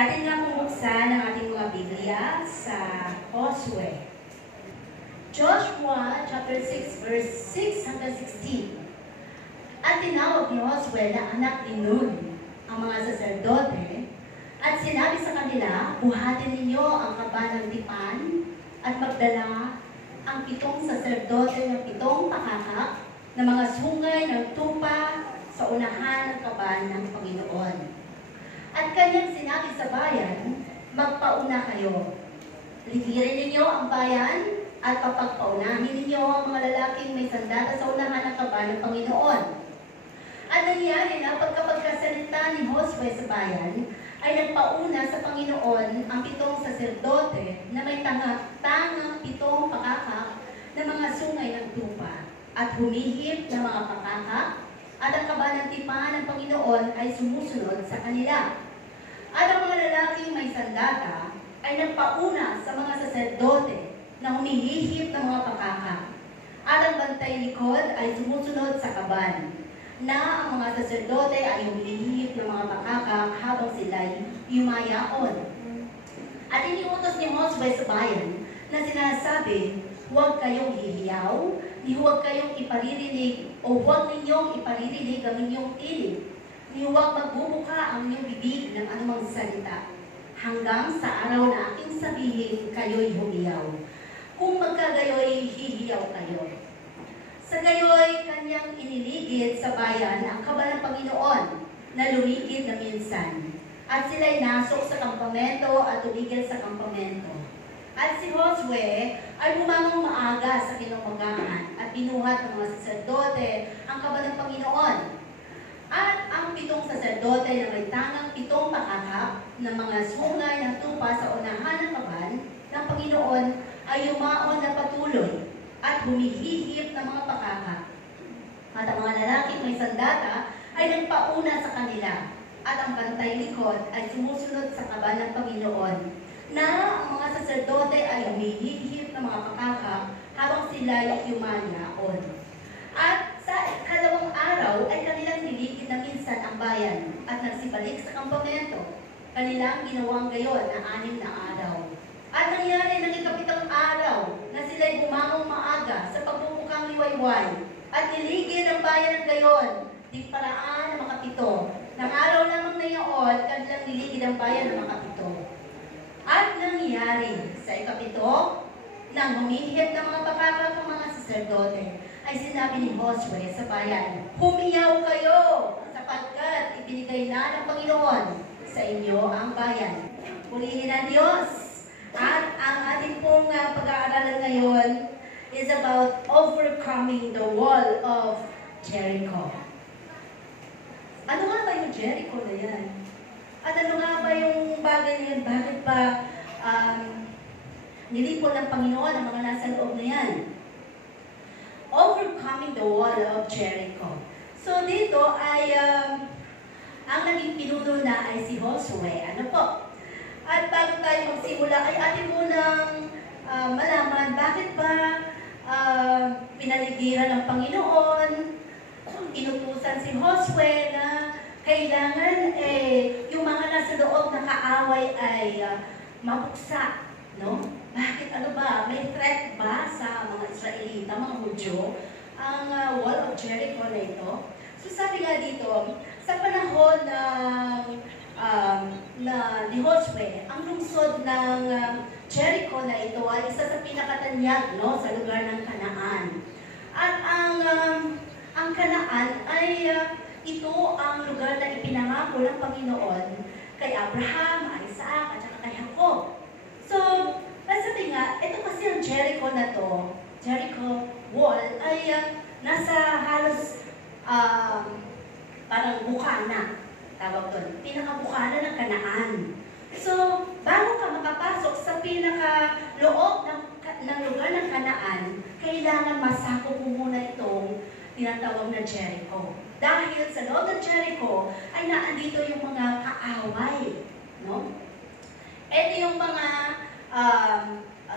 Atin nga buksan ang ating mga Biblia sa Josue. Joshua chapter 6 verse 6 hanggang 16. At tinawag ni Josue na anak ni Nun ang mga saserdote at sinabi sa kanila, buhatin ninyo ang kaba ng tipan at magdala ang 7 saserdote ng 7 pakakak na mga sungay ng tupa sa unahan ng kaba ng Panginoon. At kanyang sinabi sa bayan, magpauna kayo. Ligirin ninyo ang bayan at papagpaunahin ninyo ang mga lalaking may sandata sa unahan ng kaba ng Panginoon. At nangyari na pagkapagkasalita ni Josue sa bayan, ay nagpauna sa Panginoon ang 7 saserdote na may tangang 7 pakakak na mga sungay ng tupa at humihip na mga pakakak at ang kaba ng tipan ng Panginoon ay sumusunod sa kanila. At ang mga lalaking may sandata ay nagpauna sa mga saserdote na humihihip ng mga pakakak. At ang bantay likod ay sumusunod sa kaban, na ang mga saserdote ay humihihip ng mga pakakak habang sila'y yumayaon. At iniutos ni Josue sa bayan na sinasabi, huwag kayong hihiyaw, ni huwag kayong iparirinig o huwag ninyong iparirinig ang inyong tinig, ni huwag magbubuka ang inyong bibig ng anumang salita, hanggang sa araw na aking sabihin kayo'y humiyaw. Kung magkagayo'y hihiyaw kayo. Sa gayo'y kanyang iniligid sa bayan ang kaba ng Panginoon na lumikid na minsan, at sila'y nasok sa kampamento at tumigil sa kampamento. At si Josue ay bumangon maaga sa kinumagahan at binuhat ng mga saserdote ang kaba ng Panginoon. At ang 7 saserdote na may tangang 7 pakakak ng mga sungay ng tupa sa unahan ng kaban ng Panginoon ay yumaon na patuloy at humihihip ng mga pakakak. At ang mga lalaking may sandata ay nagpauna sa kanila at ang bantay likod ay sumusunod sa kaban ng Panginoon, na ang mga saserdote ay humihihip ng mga pakakak habang sila ay yumayaon. At sa ikalawang araw ay kanilang niligid na minsan ang bayan at nagsibalik sa kampamento. Kanilang ginawang gayon na 6 na araw. At nangyari ng ikapitong araw na sila'y bumangong maaga sa pagbubukang liwayway at niligid ang bayan ng gayon, di paraan ng makapito. Nang araw lamang na iyon, kanilang niligid ang bayan ng makapito. At nangyari sa ikapito, nang humihip ng mga pakakak ng mga saserdote, ay sinabi ni Josue sa bayan, humiyaw kayo, sapagkat ibinigay na ng Panginoon sa inyo ang bayan. Purihin ang Diyos. At ang ating pong pag-aaralan ngayon is about overcoming the wall of Jericho. Ano nga ba yung Jericho na yan? At ano nga ba yung bagay na yan? Bakit ba nilipol ng Panginoon ang mga nasa loob na yan? Overcoming the wall of Jericho. So dito ay ang naging pinuno na ay si Josue. Ano po? At bago tayo magsimula ay atin munang malaman bakit ba pinaligiran ng Panginoon, inutusan si Josue na kailangan yung mga nasa loob na kaaway ay mabuksa, no? Bakit ano ba? May threat ba sa mga Israelita, mga Hudyo, ang wall of Jericho na ito? So sabi nga dito, sa panahon na ni Josue, ang lungsod ng Jericho na ito ay isa sa pinakatanyag, no, sa lugar ng Kanaan. At ang Kanaan ay ito ang lugar na ipinangako ng Panginoon kay Abraham, Isaac, at saka kay Jacob. So, sabi nga, ito kasi ang Jericho na to, Jericho wall, ay nasa halos parang bukana, tawag doon, pinakabukana ng Kanaan. So, bago ka makapasok sa pinakaloob ng lugar ng Kanaan, kailangan masakop mo muna itong tinatawag na Jericho. Dahil sa loob ng Jericho ay naandito yung mga kaaway, no? Ito yung mga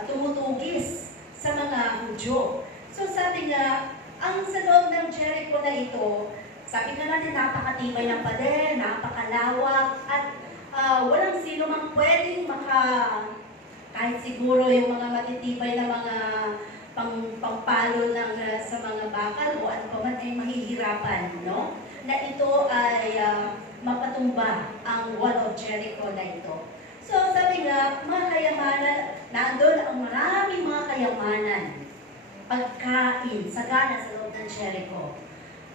tumutugis sa mga Hudyo. So sabi nga, ang sa loob ng Jericho na ito, sabi nga natin napakatibay ng pader, napakalawak, at walang sino sino mang pwedeng kahit siguro yung mga matitibay na mga pangpalo ng, sa mga bakal o ano pa man ay mahihirapan, no? Na ito ay mapatumba ang Wall of Jericho na ito. So sabi nga, mga kayamanan, nandun ang maraming mga kayamanan, pagkain, sagana sa loob ng Jericho.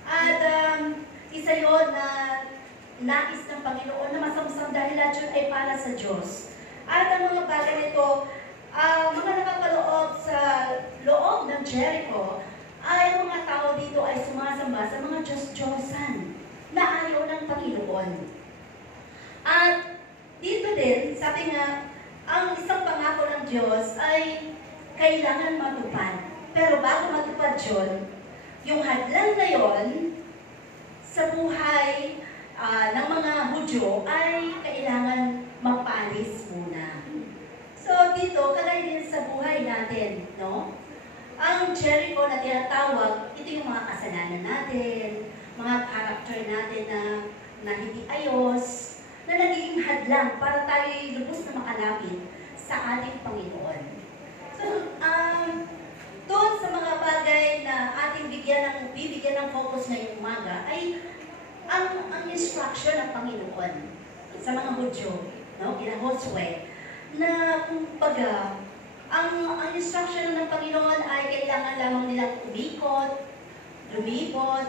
At isa yun na nais ng Panginoon na masamsam dahil lahat yun ay para sa Diyos. At ang mga bagay nito, mga nakapaloob sa loob ng Jericho, ay mga tao dito ay sumasamba sa mga Diyos-Diyosan na ayaw ng Panginoon. At dito din, sabi nga, ang isang pangako ng Diyos ay kailangan matupad. Pero bago matupad yun, yung hadlang na yon sa buhay ng mga Hudyo ay kailangan mapalis muna. So dito, kagaya din sa buhay natin, no? Ang Jericho na tinatawag, ito yung mga kasalanan natin, mga character natin na hindi ayos, na nagiging hadlang para tayo lubos na makalapit sa ating Panginoon. So, doon sa mga bagay na ating bibigyan ng focus ngayong umaga ay ang instruction ng Panginoon sa mga Hudyo, no? Kina Josue, na kumbaga, ang instruction ng Panginoon ay kailangan lamang nilang umikot, lumibot,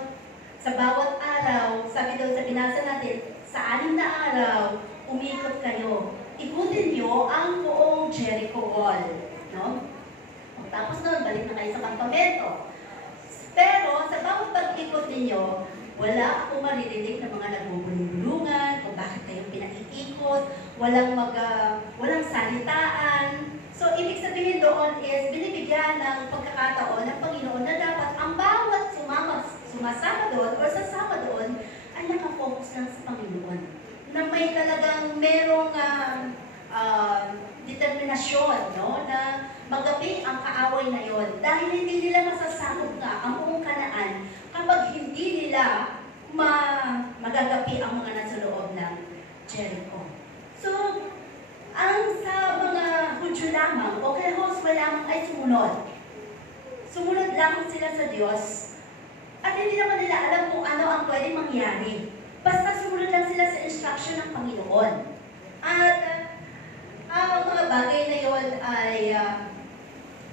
sa bawat araw, sabi daw sa binasa natin, sa 6 na araw, umikot kayo. Ikutin nyo ang buong Jericho Wall. No? Tapos noon, balik na kayo sa kampamento. Pero sa bawat pag-ikot ninyo, wala akong maririnig ng mga nagbubulong-bulungan, kung bakit kayo pinag-iikot, walang salitaan. So, ibig sabihin doon is, binibigyan ng pagkakataon ng Panginoon na dapat ang bawat sumasama doon o sasama doon ay nakafocus lang sa Panginoon. Na may talagang merong determinasyon, no? Na magapi ang kaaway na yon. Dahil hindi nila masasakot nga ang buong Kanaan kapag hindi nila magagapi ang mga nasa loob ng Jericho. So, ang sa mga Hudyo lamang o kay Josue lamang ay sumunod. Sumunod lamang sila sa Diyos. At hindi naman nila alam kung ano ang pwedeng mangyari. Basta sumunod lang sila sa instruction ng Panginoon. At ang mga bagay na yon ay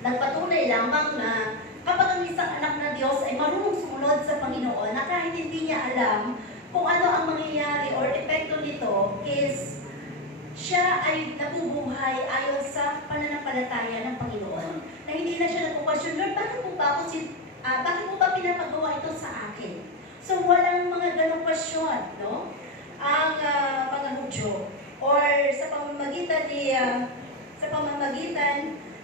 nagpatunay lamang na kapag ang isang anak ng Diyos ay marunong sumunod sa Panginoon na kahit hindi niya alam kung ano ang mangyayari or epekto nito is siya ay nabubuhay ayon sa pananampalataya ng Panginoon. Na hindi na siya nagpo-question, Lord, bakit mo ba pinapagawa ito sa akin? So, walang mga ganong question, no? Ang mga Hudyo. Or sa pamamagitan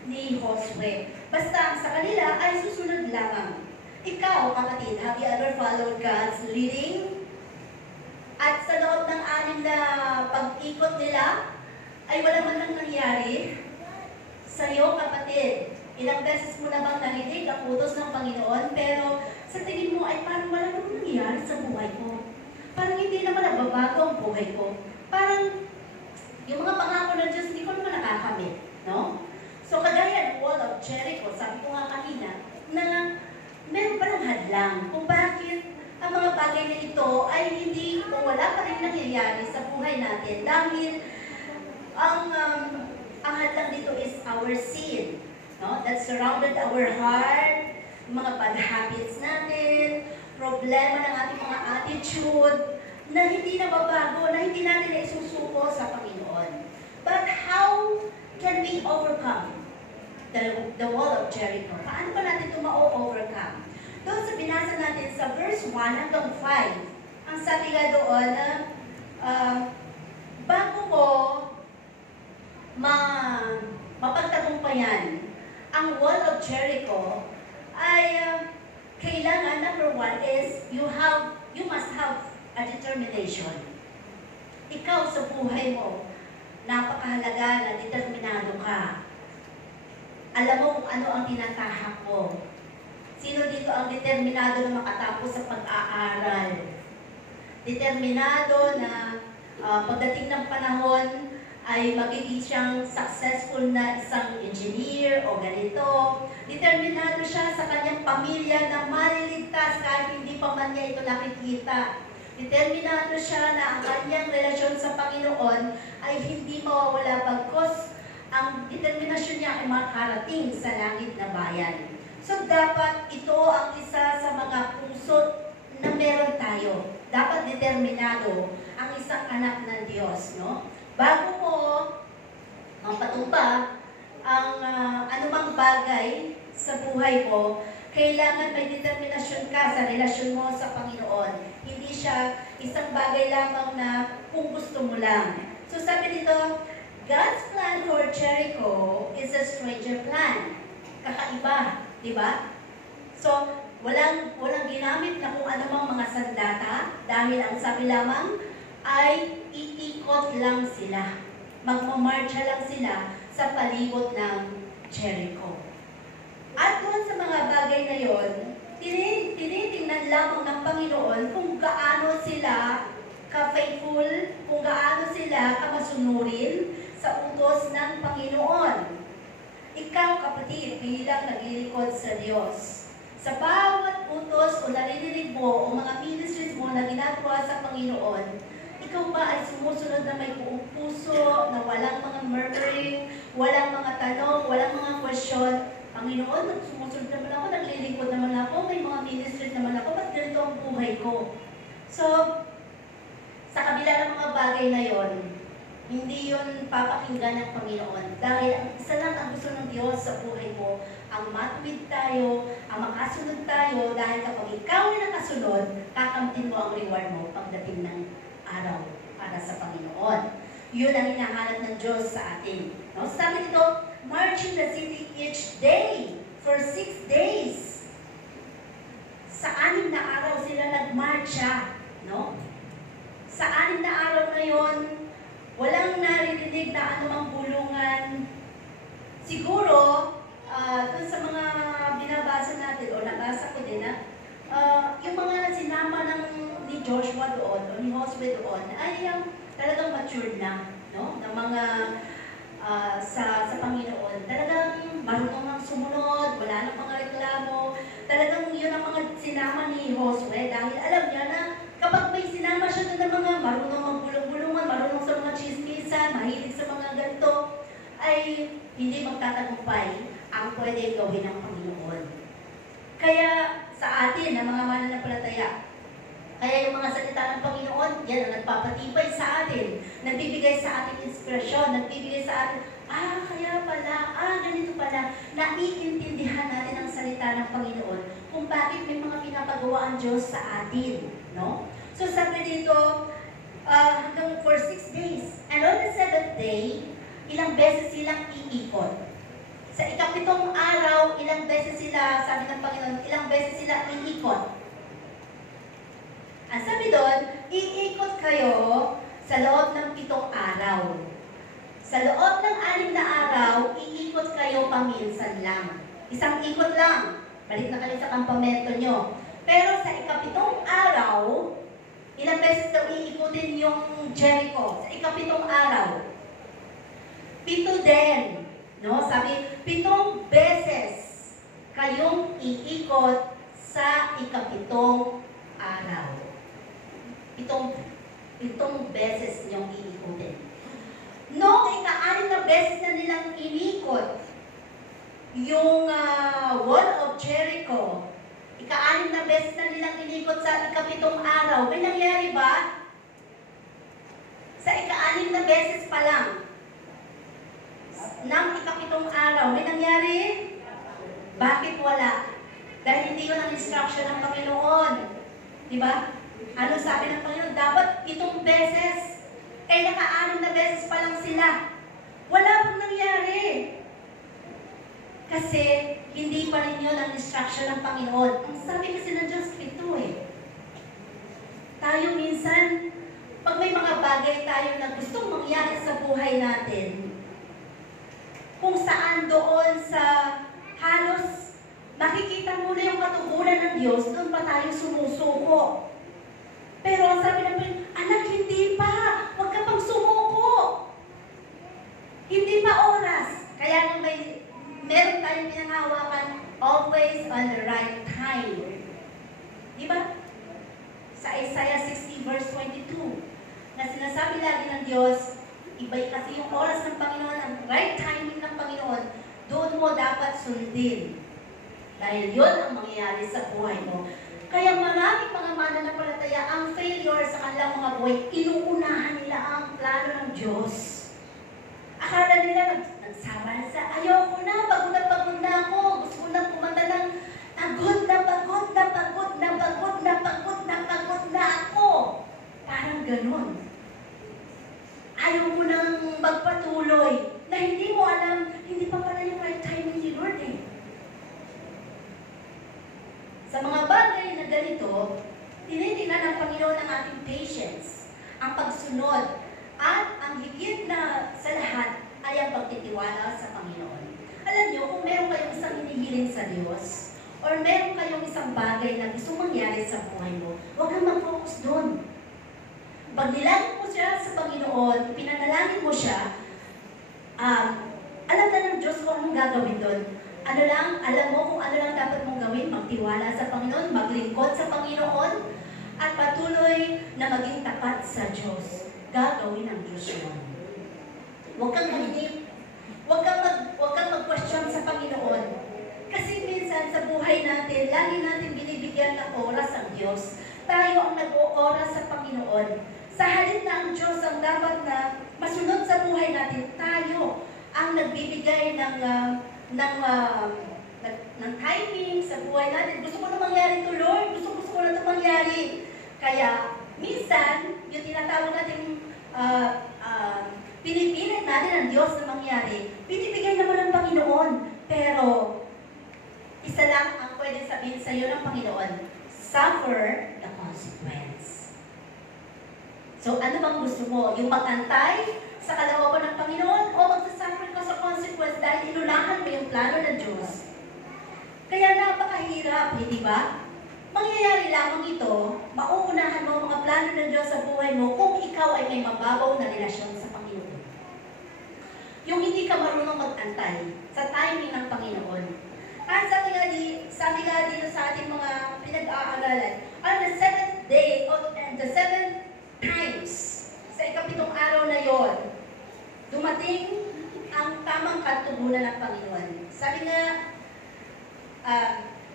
ni Josue. Basta sa kanila ay susunod lamang. Ikaw, kapatid, have you ever followed God's leading? At sa loob ng 6 na pag-ikot nila, ay wala man lang nangyari. Sa iyo, kapatid, ilang beses mo na bang narinig ang utos ng Panginoon, pero sa tingin mo ay parang wala namang nangyari sa buhay ko. Parang hindi naman nababago ang buhay ko. Parang yung mga pangako ng Diyos, hindi ko naman nakakamit. No? So, kagaya ng Wall of Jericho, sabi ko nga kanina, na meron pa ng hadlang kung bakit ang mga bagay na ito ay hindi o wala pa rin nangyayari sa buhay natin dahil ang hadlang dito is our sin, no? That surrounded our heart, mga bad habits natin, problema ng ating mga attitude na hindi nababago, na hindi natin isusuko sa Panginoon. But how can we overcome the wall of Jericho? Paano ba natin ito ma-overcome? Doon sa binasa natin sa verse 1 hanggang 5, ang sabi nga doon na bago mo mapagtagumpayan ang wall of Jericho, ay kailangan, number 1 is you must have a determination. Ikaw sa buhay mo, napakahalaga na determinado ka. Alam mo kung ano ang tinatahak mo. Sino dito ang determinado na makatapos sa pag-aaral? Determinado na pagdating ng panahon ay magiging siyang successful na isang engineer o ganito. Determinado siya sa kanyang pamilya na maliligtas kahit hindi pa man niya ito nakikita. Determinado siya na ang kanyang relasyon sa Panginoon ay hindi mawawala bagkus ang determinasyon niya ay makarating sa langit na bayan. So dapat ito ang isa sa mga puso na meron tayo. Dapat determinado ang isang anak ng Diyos, no? Bago mo mapatumba ang anumang bagay sa buhay mo, kailangan may determinasyon ka sa relasyon mo sa Panginoon. Hindi siya isang bagay lamang na kung gusto mo lang. So sabi dito, God's plan for Jericho is a stranger plan. Kakaiba, di ba? So, walang ginamit na kung anumang mga sandata dahil ang sabi lamang ay iikot lang sila. Magmamarcha lang sila sa palibot ng Jericho. At doon sa mga bagay na yon, tinitingnan lamang ng Panginoon kung gaano sila ka-faithful, kung gaano sila kamasunurin sa utos ng Panginoon. Ikaw, kapatid, bilang naglilingkod sa Diyos, sa bawat utos o naririnig mo o mga ministries mo na ginagawa sa Panginoon, ikaw ba ay sumusunod na may buong puso, na walang mga murmuring, walang mga tanong, walang mga question? Panginoon, sumusunod naman ako, naglilingkod naman ako, may mga ministries naman ako, ba't ganito ang buhay ko? So, sa kabila ng mga bagay na yon, hindi yun papakinggan ng Panginoon. Dahil ang isa lang ang gusto ng Diyos sa buhay mo, ang matuwid tayo, ang makasunod tayo, dahil kapag ikaw ay nakasunod, kakamtin mo ang reward mo pagdating ng araw para sa Panginoon. Yun ang hinahanap ng Diyos sa atin. No? Sabi dito, marching the city each day for 6 days. Sa 6 na araw sila nagmarcha. No? Sa 6 na araw na yon, walang naririnig na anumang bulungan. Siguro, dun sa mga binabasa natin, o nabasa ko din, yung mga sinama ni Joshua doon, o ni Josue doon, ay talagang matured na, no? Ng mga sa Panginoon. Talagang marunong ang sumunod, wala nang mga reklamo. Talagang yun ang mga sinama ni Josue dahil alam niya na kapag may sinama siya doon ng mga marunong magbulong-bulungan, marunong sa mga chismisan, mahilig sa mga ganito, ay hindi magtatagumpay ang pwede gawin ng Panginoon. Kaya sa atin, ang mga mananampalataya, kaya yung mga salita ng Panginoon, yan ang nagpapatibay sa atin, nagbibigay sa atin inspirasyon, nagbibigay sa atin, kaya pala, ganito pala, naiintindihan natin ang salita ng Panginoon kung bakit may mga pinapagawa ang Diyos sa atin, no? So sabi dito, hanggang for 6 days, and on the 7th day, ilang beses silang iikot. Sa ikapitong araw, ilang beses sila, sabi ng Panginoon, ilang beses sila iikot. Ang sabi doon, iikot kayo sa loob ng 7 araw. Sa loob ng 6 na araw, iikot kayo paminsan lang. Isang ikot lang. Balik na kayo sa kampamento nyo. Pero sa ikapitong araw, ilang beses daw iikutin yung Jericho? Sa ikapitong araw. 7 din. No? Sabi, 7 beses kayong iikot sa ikapitong araw. 7 beses niyong iikutin. Noong ika-6 na beses na nilang inikot yung wall of Jericho, ika-6 na beses na nilang inikot sa ikapitong araw, may nangyari ba? Sa ika-6 na beses pa lang, ng ikapitong araw, may nangyari? Bakit wala? Dahil hindi yun ang instruction ng Panginoon. Diba? Ano sabi ng Panginoon? Dapat 7 beses. Naka-6 na beses pa lang sila. Wala pong nangyari. Kasi hindi pa rin yun ang instruction ng Panginoon. Ang sabi kasi ng Diyos, ito tayo minsan, pag may mga bagay tayo na gustong mangyari sa buhay natin, kung saan doon sa halos makikita mo na yung katugunan ng Diyos, doon pa tayo sumusuko. Pero ang sabi ng Panginoon, anak, hindi pa. Huwag ka pang sumuko. Kaya nga meron tayong pinangahawakan, always on the right time. Di ba? Sa Isaiah 60 verse 22, na sinasabi lagi ng Diyos, iba'y kasi yung oras ng Panginoon, ang right timing ng Panginoon, doon mo dapat sundin. Dahil yun ang mangyayari sa buhay mo. Kaya maraming mga mananampalataya, ang failure sa kanilang mga buhay, inuunahan nila ang plano ng Diyos. Akala nila, nagsama sa, ayoko na, pagod na ako, gusto ko na kumanta ng, pagod na ako. Parang ganun. Ayaw mo nang magpatuloy, na hindi mo alam, hindi pa pala yung right timing ni Lord eh. Sa mga bagay na ganito, tinitingnan ng Panginoon ang ating patience, ang pagsunod, at ang higit na sa lahat ay ang pagtitiwala sa Panginoon. Alam niyo, kung meron kayong isang hinihiling sa Diyos, or meron kayong isang bagay na gusto mangyari sa buhay mo, huwag kang mag-focus doon. Pag nilangin mo siya sa Panginoon, pinanalangin mo siya, alam na ng Diyos kung anong gagawin doon. Alam mo kung ano lang dapat mong gawin, magtiwala sa Panginoon, maglingkod sa Panginoon, at patuloy na maging tapat sa Diyos. Gagawin ng Diyos yun. Huwag kang mahinig. Huwag kang mag-question sa Panginoon. Kasi minsan sa buhay natin, lagi natin binibigyan ng oras ang Diyos. Tayo ang nag-ooras sa Panginoon. Sa halip na ang Diyos ang dapat na masunod sa buhay natin, tayo ang nagbibigay ng timing sa buhay natin. Gusto ko na mangyari ito, Lord. Gusto ko na ito mangyari. Kaya, minsan, yung tinatawag natin, pinipilit natin ang Diyos na mangyari, binibigay naman ng Panginoon. Pero, isa lang ang pwede sabihin sa iyo ng Panginoon, suffer the consequence. So, ano bang gusto mo? Yung mag-antay sa kalooban ng Panginoon o magsasuffer ka sa consequence dahil inunahan mo yung plano ng Diyos? Kaya napakahirap, hindi ba? Mangyayari lamang ito, mauunahan mo ang mga plano ng Diyos sa buhay mo kung ikaw ay may mababaw na relasyon sa Panginoon. Yung hindi ka marunong mag-antay sa timing ng Panginoon. At sabi nga dito sa ating mga pinag-aaralan, on the seventh day, and the seventh times, sa ikapitong araw na yon, dumating ang tamang katugunan ng Panginoon. Sabi nga,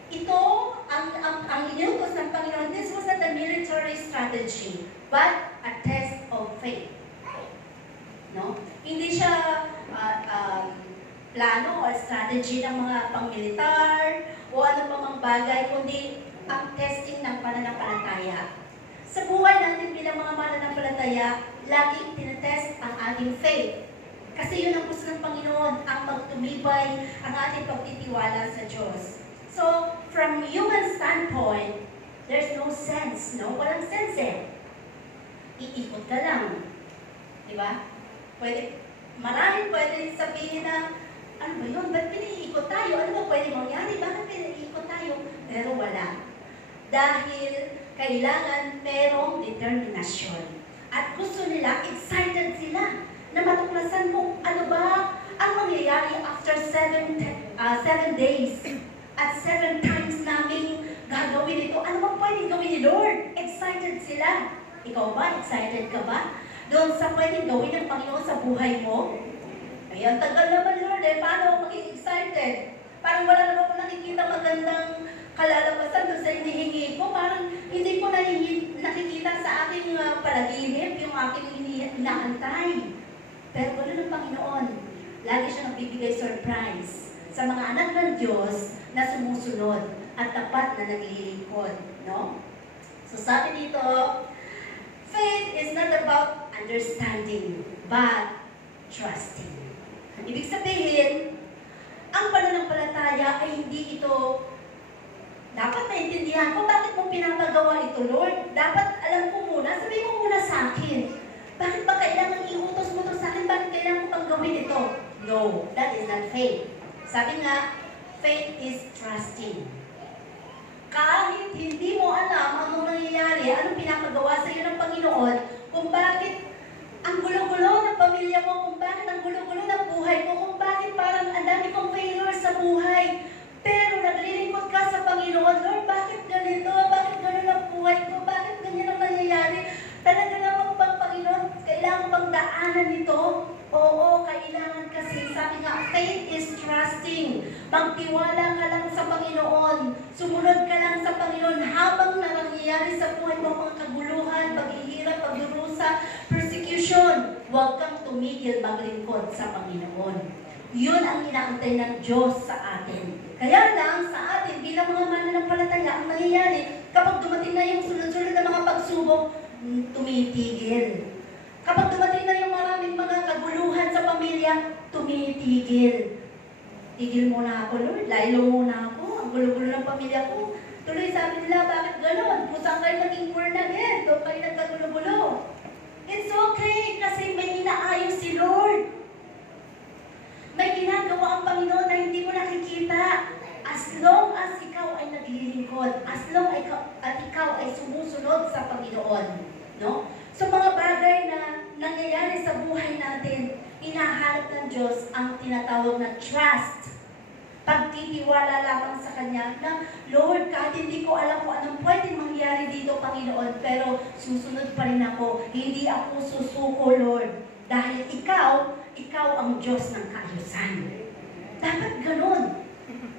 ito, ang inutos ng Panginoon, this was not a military strategy, but a test of faith. No? Hindi siya plano o strategy ng mga pang-militar o ano pa mang bagay, kundi ang testing ng pananampalataya. Sa buhay natin bilang mga mananampalataya, laging tinetest ang ating faith. Kasi yun ang gusto ng Panginoon, ang magtumibay ang ating pagtitiwala sa Diyos. So, from human standpoint, there's no sense, no? Walang sense eh. Iikot ka lang. Diba? Maraming pwede sabihin na, ano ba yun? Ba't piniikot tayo? Ano ba pwede mangyari? Bakit piniikot tayo? Pero wala. Dahil kailangan merong determinasyon. At gusto nila, excited sila na matuklasan kung ano ba ang mangyayari after 7 days. At 7 times namin gagawin ito. Ano ba pwedeng gawin ni Lord? Excited sila. Ikaw ba? Excited ka ba? Doon sa pwedeng gawin ng Panginoon sa buhay mo? Ay, ang tagal naman, Lord, eh. Paano ako maging excited? Parang wala naman ako nakikita magandang kalalabasan doon sa hinihingi ko. Parang hindi ko nakikita sa aking palaginip yung aking inaantay. Pero wala ng Panginoon. Lagi siya nagbibigay surprise sa mga anak ng Diyos na sumusunod at tapat na naglilingkod. No? So sabi dito, faith is not about understanding, but trusting. Ibig sabihin, ang pananampalataya ay hindi ito dapat naintindihan ko, bakit mo pinapagawa ito, Lord? Dapat alam ko muna, sabihin mo muna sa akin. Bakit ba kailangan iutos mo ito sa akin? Bakit kailangan ko pang gawin ito? No, that is not faith. Sabi nga, faith is trusting. Kahit hindi mo alam anong nangyayari, anong pinapagawa sa iyo ng Panginoon, kung bakit ang gulo-gulo ng pamilya mo, kung bakit ang gulo-gulo ng buhay mo, kung bakit parang Magtiwala ka lang sa Panginoon. Sumunod ka lang sa Panginoon habang nangyayari sa buhay mo mga kaguluhan, paghihirap, pagdurusa, persecution. Huwag kang tumigil maglingkod sa Panginoon. Yun ang inaantay ng Diyos sa atin. Kaya lang sa atin bilang mga mananampalataya, ang nangyayari kapag dumating na yung sunod-sunod na mga pagsubok, tumitigil. Kapag dumating na yung maraming mga kaguluhan sa pamilya, tumitigil. Tigil muna ako, Lord. Laylo muna ako. Ang gulo-gulo ng pamilya ko. Tuloy sabi nila, bakit ganon? Kung saan kayo naging born again, doon kayo nagkagulo-gulo. It's okay kasi may inaayos si Lord. May ginagawa ang Panginoon na hindi mo nakikita. As long as ikaw ay naglilingkod, as long as ikaw ay sumusunod sa Panginoon. No? So mga bagay na nangyayari sa buhay natin, hinahanap ng Diyos ang tinatawag na trust. Pagtitiwala lamang sa Kanya na, Lord, kahit hindi ko alam kung anong pwedeng mangyari dito, Panginoon, pero susunod pa rin ako. Hindi ako susuko, Lord. Dahil ikaw ang Diyos ng kaayusan. Dapat ganun.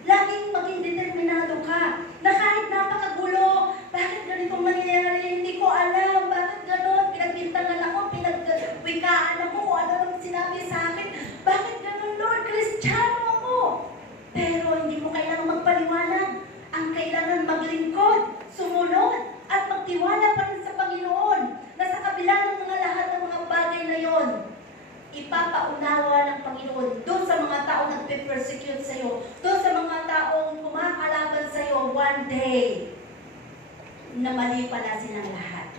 Laging maging determinado ka na kahit napakagulo, bakit ganitong nangyayari, hindi ko alam, bakit ganun, pinagbintangan ako, pinagwikaan ako, kung ano naman sinabi sa akin, bakit ganun, Lord, Kristiyano ako. Pero hindi mo kailangan magpaliwanag. Ang kailangan maglingkod, sumunod, at magtiwala pa rin sa Panginoon na sa kabila ng mga lahat ng mga bagay na yon, ipapaunawa ng Panginoon doon sa mga taong nagpe-persecute sa iyo, doon sa mga taong kumakalaban sa iyo, one day, na mali pala silang lahat.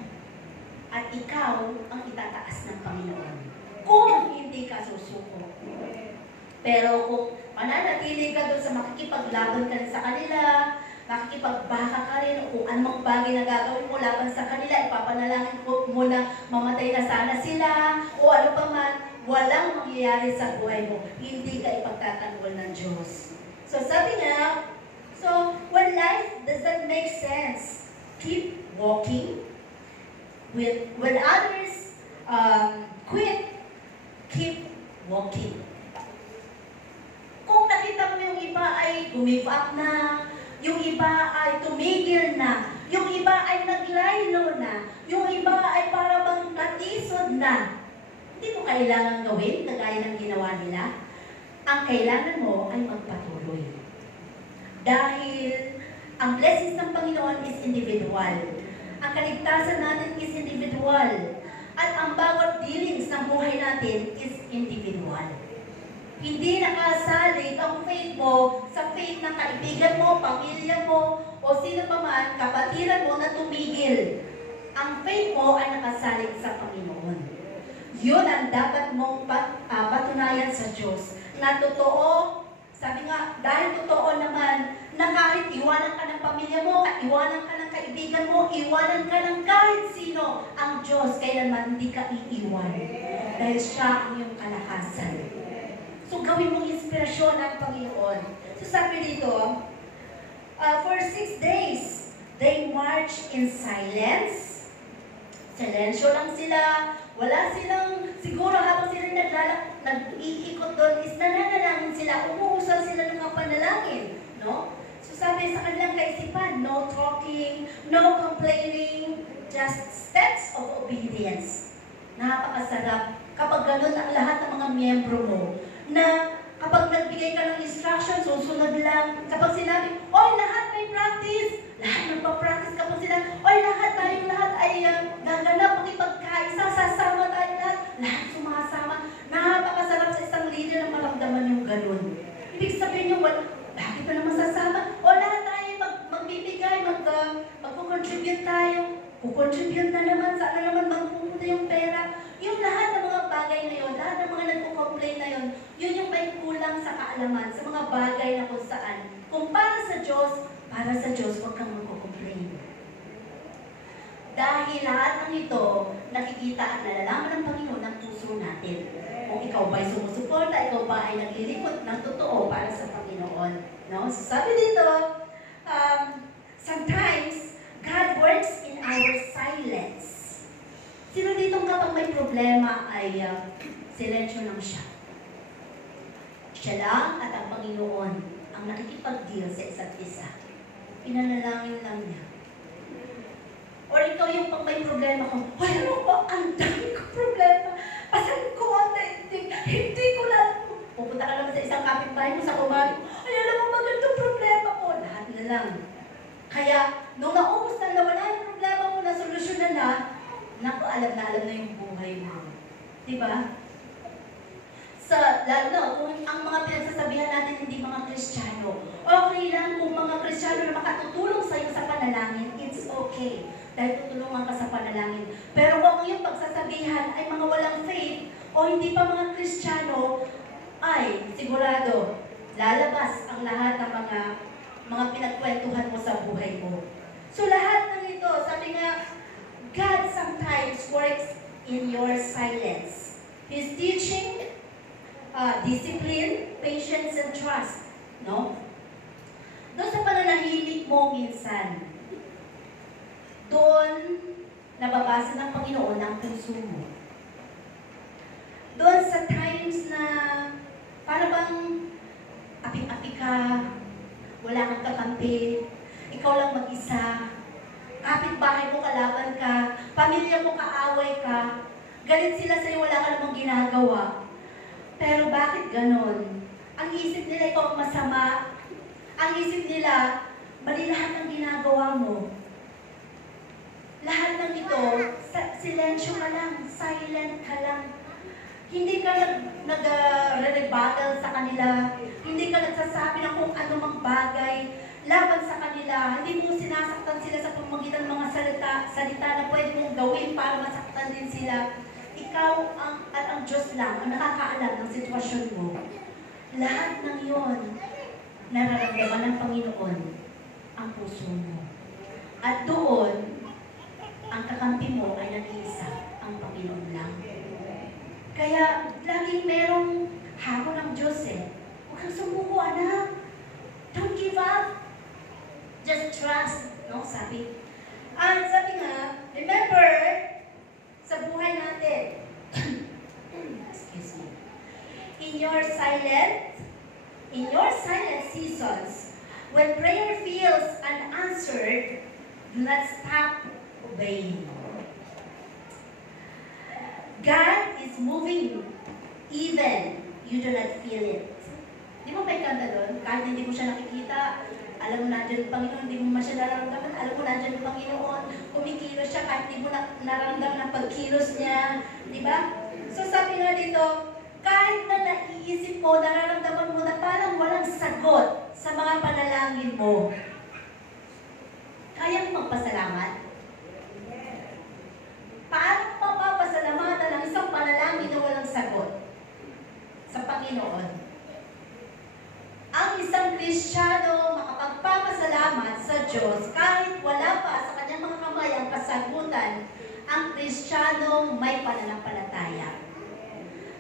At ikaw ang itataas ng Panginoon. Kung hindi ka susuko. Pero kung mananatili ka doon sa makikipaglaban ka sa kanila, makikipagbaka ka rin, o kung anumang bagay na gagawin mo laban sa kanila, ipapanalangin mo na mamatay na sana sila, o ano pa man, walang mangyayari sa buhay mo. Hindi ka ipagtatanggol ng Diyos. So sabi nga, so when life doesn't make sense, keep walking. When others quit, keep walking. Kung nakita mo yung iba ay give up na, yung iba ay tumigil na, yung iba ay naglaylo na, yung iba ay para bang natisod na, hindi mo kailangan gawin kagaya ng ginawa nila. Ang kailangan mo ay magpatuloy. Dahil ang blessings ng Panginoon is individual. Ang kaligtasan natin is individual. At ang bawat dealings ng buhay natin is individual. Hindi nakasalig ang faith mo sa faith ng kaibigan mo, pamilya mo, o sino pa man, kapatiran mo na tumigil. Ang faith mo ay nakasalig sa Panginoon. Yun ang dapat mong patunayan sa Diyos. Na totoo, sabi nga, dahil totoo naman, na kahit iwanan ka ng pamilya mo, iwanan ka ng kaibigan mo, iwanan ka ng kahit sino, ang Diyos kailanman hindi ka iiwan. Dahil siya ang iyong kalakasan. So gawin mong inspirasyon ang Panginoon. So sabi dito, for 6 days, they marched in silence. Silensyo lang sila. Wala silang, siguro habang sila nag-iikot doon, is nananalangin sila, umuusal sila ng mga panalangin. No? So sabi sa kanilang kaisipan, no talking, no complaining, just steps of obedience. Napakasarap kapag ganun ang lahat ng mga miyembro mo, na kapag nagbigay ka ng instruction, susunod lang. Kapag sinabi, oy, lahat may practice, lahat magpa-practice. Kapag sinabi, oy, tayong lahat ay gaganap, makipagkaisa, sasama tayo lahat sumasama. Napakasarap sa isang leader na maramdaman yung ganun. Ibig sabihin yung, bakit pa naman sasama? O lahat tayo magbibigay, magkukontribute tayo. Kukontribute na naman, saan na naman magpupunta yung pera. Yung lahat ng mga bagay na yun, lahat ng mga nagko-complain na yun, yun yung may kulang sa kaalaman, sa mga bagay na kung saan. Kung para sa Diyos, huwag kang magko-complain. Dahil lahat ng ito, nakikita at nalalaman ng Panginoon ng puso natin. Kung ikaw ba'y sumusuporta, ikaw ba ay naglilingkod ng totoo para sa Panginoon. No? So sabi dito, sometimes, God works in our silence. Sino dito kapag may problema ay silensyo lang siya. Siya lang at ang Panginoon ang ang nakikipag-deal sa isa't isa. Pinanalangin lang niya. Or ikaw yung pag may problema ko, ay ano ko, ang dami ko problema. Pasan ko ang daigdig, hindi ko lang. Pupunta ka naman sa isang kapitbahay mo sa kumari, ay alam mo ba ganito problema ko? Lahat na lang. Kaya, nung naubos na nawala yung problema mo, na solusyonan na, naku, alam na yung buhay mo. Diba? Lalo na, kung ang mga pinagsasabihan natin hindi mga Kristiyano, okay lang kung mga Kristiyano na makatutulong sa'yo sa panalangin, it's okay. Dahil tutulungan ka sa panalangin. Pero kung yung pagsasabihan ay mga walang faith o hindi pa mga Kristiyano, ay sigurado, lalabas ang lahat ng mga pinagkwentuhan mo sa buhay mo. So lahat ng ito, sabi nga, God sometimes works in your silence. His teaching, discipline, patience, and trust. No? Doon sa pananahimik mo minsan, doon nababasa ng Panginoon ang puso mo. Doon sa times na para bang apik-apik ka, wala kang kakampi, ikaw lang mag-isa, kapitbahay mo kalaban ka, pamilya mo kaaway ka, galit sila sa'yo, wala ka namang ginagawa. Pero bakit ganon? Ang isip nila ikaw ang masama. Ang isip nila, mali lahat ng ginagawa mo. Lahat ng ito, silensyo ka lang, silent ka lang. Hindi ka nag-rebuttal sa kanila. Hindi ka nagsasabi ng kung ano mang bagay laban sa kanila. Hindi mo sinasaktan sila sa pamamagitan ng mga salita na pwede mong gawin para masaktan din sila. Ikaw at ang Diyos lang ang nakakaalam ng sitwasyon mo. Lahat ng iyon, nararamdaman ng Panginoon ang puso mo. At doon, ang kakampi mo ay nag-iisa, ang Panginoon lang. Kaya, laging merong hako ng Diyos eh. Huwag kang sumuko, anak. Don't give up. Just trust. No? Sabi nga, remember, sa buhay natin, excuse me, in your silent seasons, when prayer feels unanswered, do not stop obeying. God is moving even you do not feel it. Di mo may kanta doon? Kahit hindi mo siya nakikita, alam mo nandiyan yung Panginoon, hindi mo siya nararamdaman, alam mo nandiyan yung Panginoon, kumikilos siya kahit hindi mo nararamdaman ang pagkilos niya. Di ba? So sabi nga dito, kahit na naiisip mo, nararamdaman mo na parang walang sagot sa mga panalangin mo, kaya mo magpasalamat? Paano mapapasalamatan ang isang panalangin na walang sagot sa Panginoon? Ang isang Kristiyano makapagpapasalamat sa Diyos kahit wala pa sa kanyang mga kamay ang kasagutan, ang Kristiyano may pananampalataya.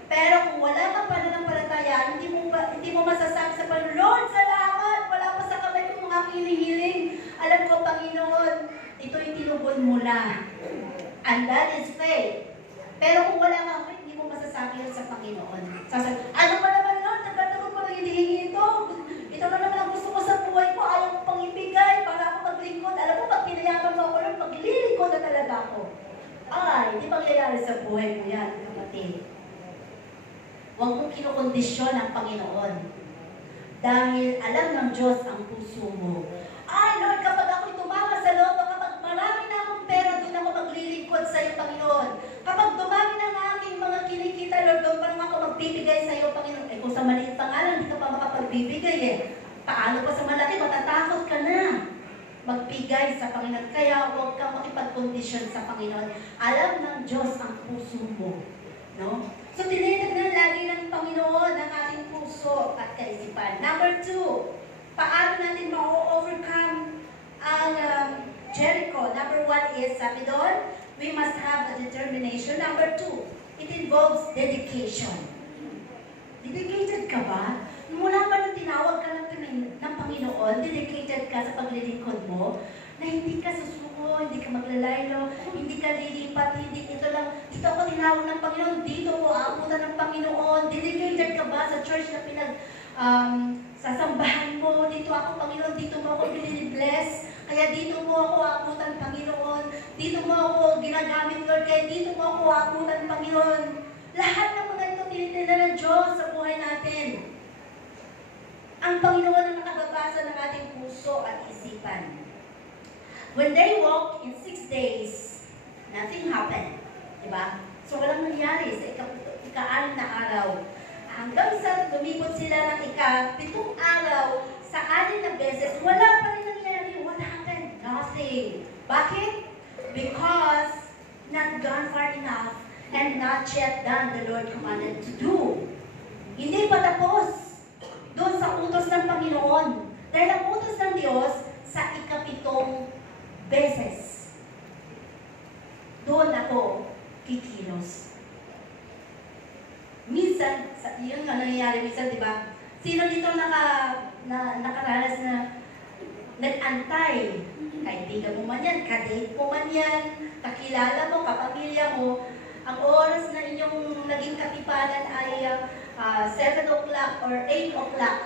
Pero kung wala kang pananampalataya, hindi mo masasabi sa Panginoon, Lord, salamat! Wala pa sa kamay kong mga hinihiling. Alam ko, Panginoon, ito'y tinugon mo na. And that is faith. Pero kung wala kang faith, hindi mo masasabi yun sa Panginoon. Sasabi, ano ba naman, Lord? Nagkataon ko na hinihingi ito. Ito na naman ang gusto ko sa buhay ko. Ayaw ko pang ibigay para ako maglingkod. Alam mo, pag pinayaman mo ako, Lord, maglilingkod na talaga ako. Ay, hindi mangyayari sa buhay mo yan, kapatid. Huwag mong kinukondisyon ang Panginoon. Dahil alam ng Diyos ang puso mo. Ay, Lord, kapag ako'y tumama sa loto, kapag marami na akong pera, doon ako maglilingkod sa iyo, Panginoon. Kapag dumami na ang aking mga kinikita, Lord, doon pa lang ako magbibigay sa iyo, Panginoon. Eh, kung sa maliit pa nga lang, hindi ka pa makapagbibigay eh. Paano pa sa malaki, matatakot ka na magbigay sa Panginoon. Kaya huwag kang makipagkondisyon sa Panginoon. Alam ng Diyos ang puso mo. No? So, tinitignan lagi ng Panginoon ang ating puso at kaisipan. Number 2, paano natin ma-overcome ang Jericho? Number 1 is, sabi doon, we must have a determination. Number 2, it involves dedication. Dedicated ka ba? Mula ba nang tinawag ka ng Panginoon, dedicated ka sa paglilingkod mo, na hindi ka susuko, hindi ka maglalaylo, hindi ka lilipat, hindi dito ako tinawag ng Panginoon, dito mo aabutan ng Panginoon. Dedicated ka ba sa church na sasambahan mo, dito ako, Panginoon, dito mo ako bless, kaya dito mo ako abutan, Panginoon, dito mo ako ginagamit, Lord, kaya dito mo ako abutan, Panginoon. Lahat ng mga ito tinitinda ng Diyos sa buhay natin. Ang Panginoon ang nakababasa ng ating puso at isipan. When they walked in 6 days, nothing happened. Diba? So walang nangyari sa ika-6 na araw. Hanggang sa lumipot sila ng ika-7 araw, sa 6 na beses, wala pa rin nangyari. What happened? Nothing. Bakit? Because not gone far enough and not yet done the Lord commanded to do. Hindi pa tapos doon sa utos ng Panginoon. Dahil ang utos ng Diyos sa ika-7 beses. Doon ako kikilos. Minsan, yun nga nangyayari minsan, di ba? Sino dito nakaranas na nag-antay? Kaibigan mo man yan, kadate mo man yan, kakilala mo, kapamilya mo, ang oras na inyong naging katipanan ay 7 o'clock or 8 o'clock.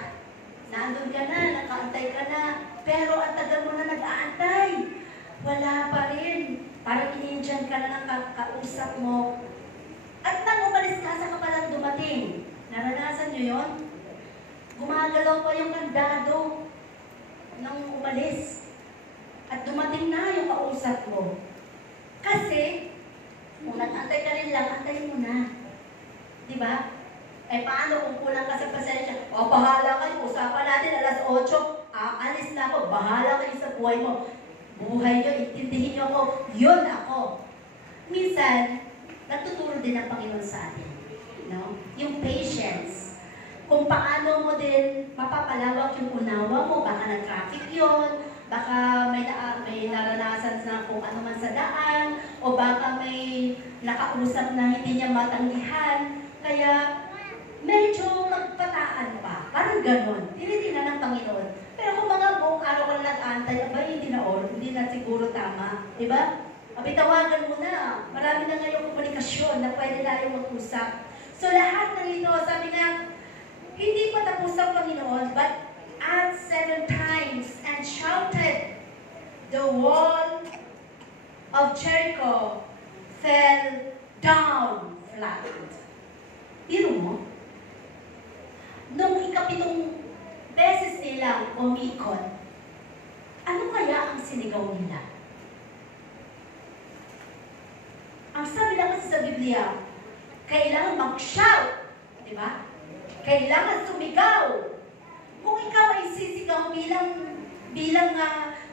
Nandun ka na, nakaantay ka na, pero ang tagal mo na nag-aantay. Wala pa rin. Parang inindiyan ka na ng kausap mo. At nang umalis ka, saka pa lang dumating. Naranasan nyo yun? Gumagalaw pa yung kandado nang umalis. At dumating na yung kausap mo. Kasi, kung nag-antay ka rin lang, antayin mo na. Diba? Eh paano kung kulang ka sa pasensya? O, bahala kayo. Usapan natin alas 8. Alis na ako. Bahala kayo sa buhay mo. Buhay nyo, intindihin nyo ako. Yun ako. Minsan, nagtuturo din ang Panginoon sa atin. No? Yung patience. Kung paano mo din mapapalawak yung unawa mo. Baka na-traffic yun. Baka may naranasan na kung ano man sa daan. O baka may nakausap na hindi niya matanggihan. Kaya, medyo magpataan pa. Parang ganon. Tinitingnan ng Panginoon. Pero kung mga buong araw ka na nag-antay, abay, hindi na siguro tama. Diba? Abay, tawagan mo na. Marami na ngayong komunikasyon na pwede tayong mag-usap. So, lahat ng ito, sabi nga, hindi pa tapos ang Panginoon, but at 7 times and shouted, the wall of Jericho fell down flat. Biro mo? Nung ika-7 beses nilang umikot, ano kaya ang sinigaw nila? Ang sabi lang kasi sa Biblia, kailangan mag-shout. Diba? Kailangan sumigaw. Kung ikaw ay sisigaw bilang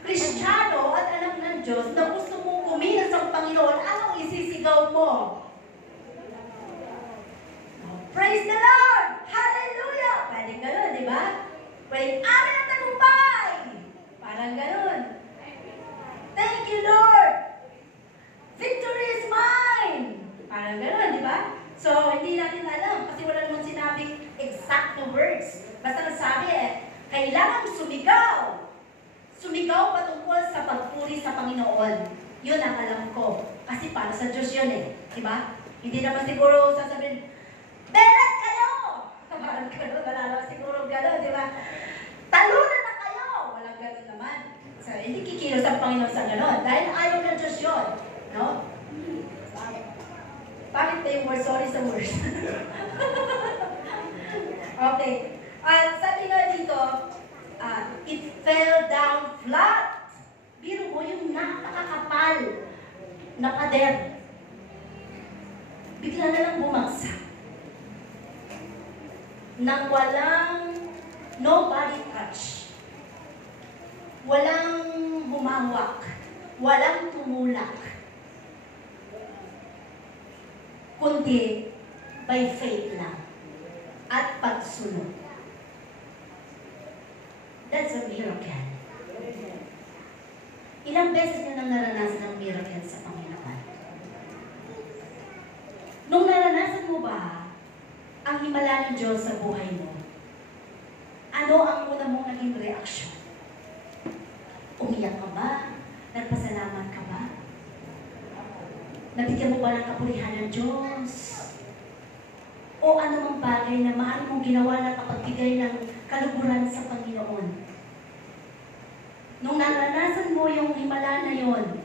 Kristiyano at anak ng Diyos na gusto mong kumilos ang Panginoon, anong isisigaw mo? Praise the Lord! Hallelujah! Pwede gano'n, di ba? Pwede, amin ang tagumpay! Parang gano'n. Thank you, Lord! Victory is mine! Parang gano'n, di ba? So, hindi natin alam kasi wala namang sinabing exact words. Basta nasabi kailangan sumigaw. Sumigaw patungkol sa pagpuri sa Panginoon. Yun ang alam ko. Kasi para sa Diyos yun di ba? Hindi naman siguro sasabihin, berat kayo! Parang gano'n, wala naman siguro gano'n, di ba? Talunan na kayo! Walang gano'n naman. So, hindi kikilos ang Panginoon sa gano'n. Dahil ayaw ng Diyos yun. No? Bakit ba yung word? Sorry sa words. Okay. Sabi nga dito, it fell down flat. Biro mo yung nakakapal na pader. Bigla na lang bumagsak. Nang walang nobody touch. Walang humawak. Walang tumulak. Kundi by faith lang. At pagsunod. That's a miracle. Ilang beses nyo nang naranasan ang miracle sa Panginoon? Nung naranasan mo ba ang himala ng Diyos sa buhay mo, ano ang una mong naging reaksyon? Umiyak ka ba? Nagpasalamat ka ba? Nabigyan mo ba ng kapurihan ng Diyos? o anumang bagay na mahal mong ginawa na kapagbigay ng kaluguran sa Panginoon. Nung naranasan mo yung himala na yon,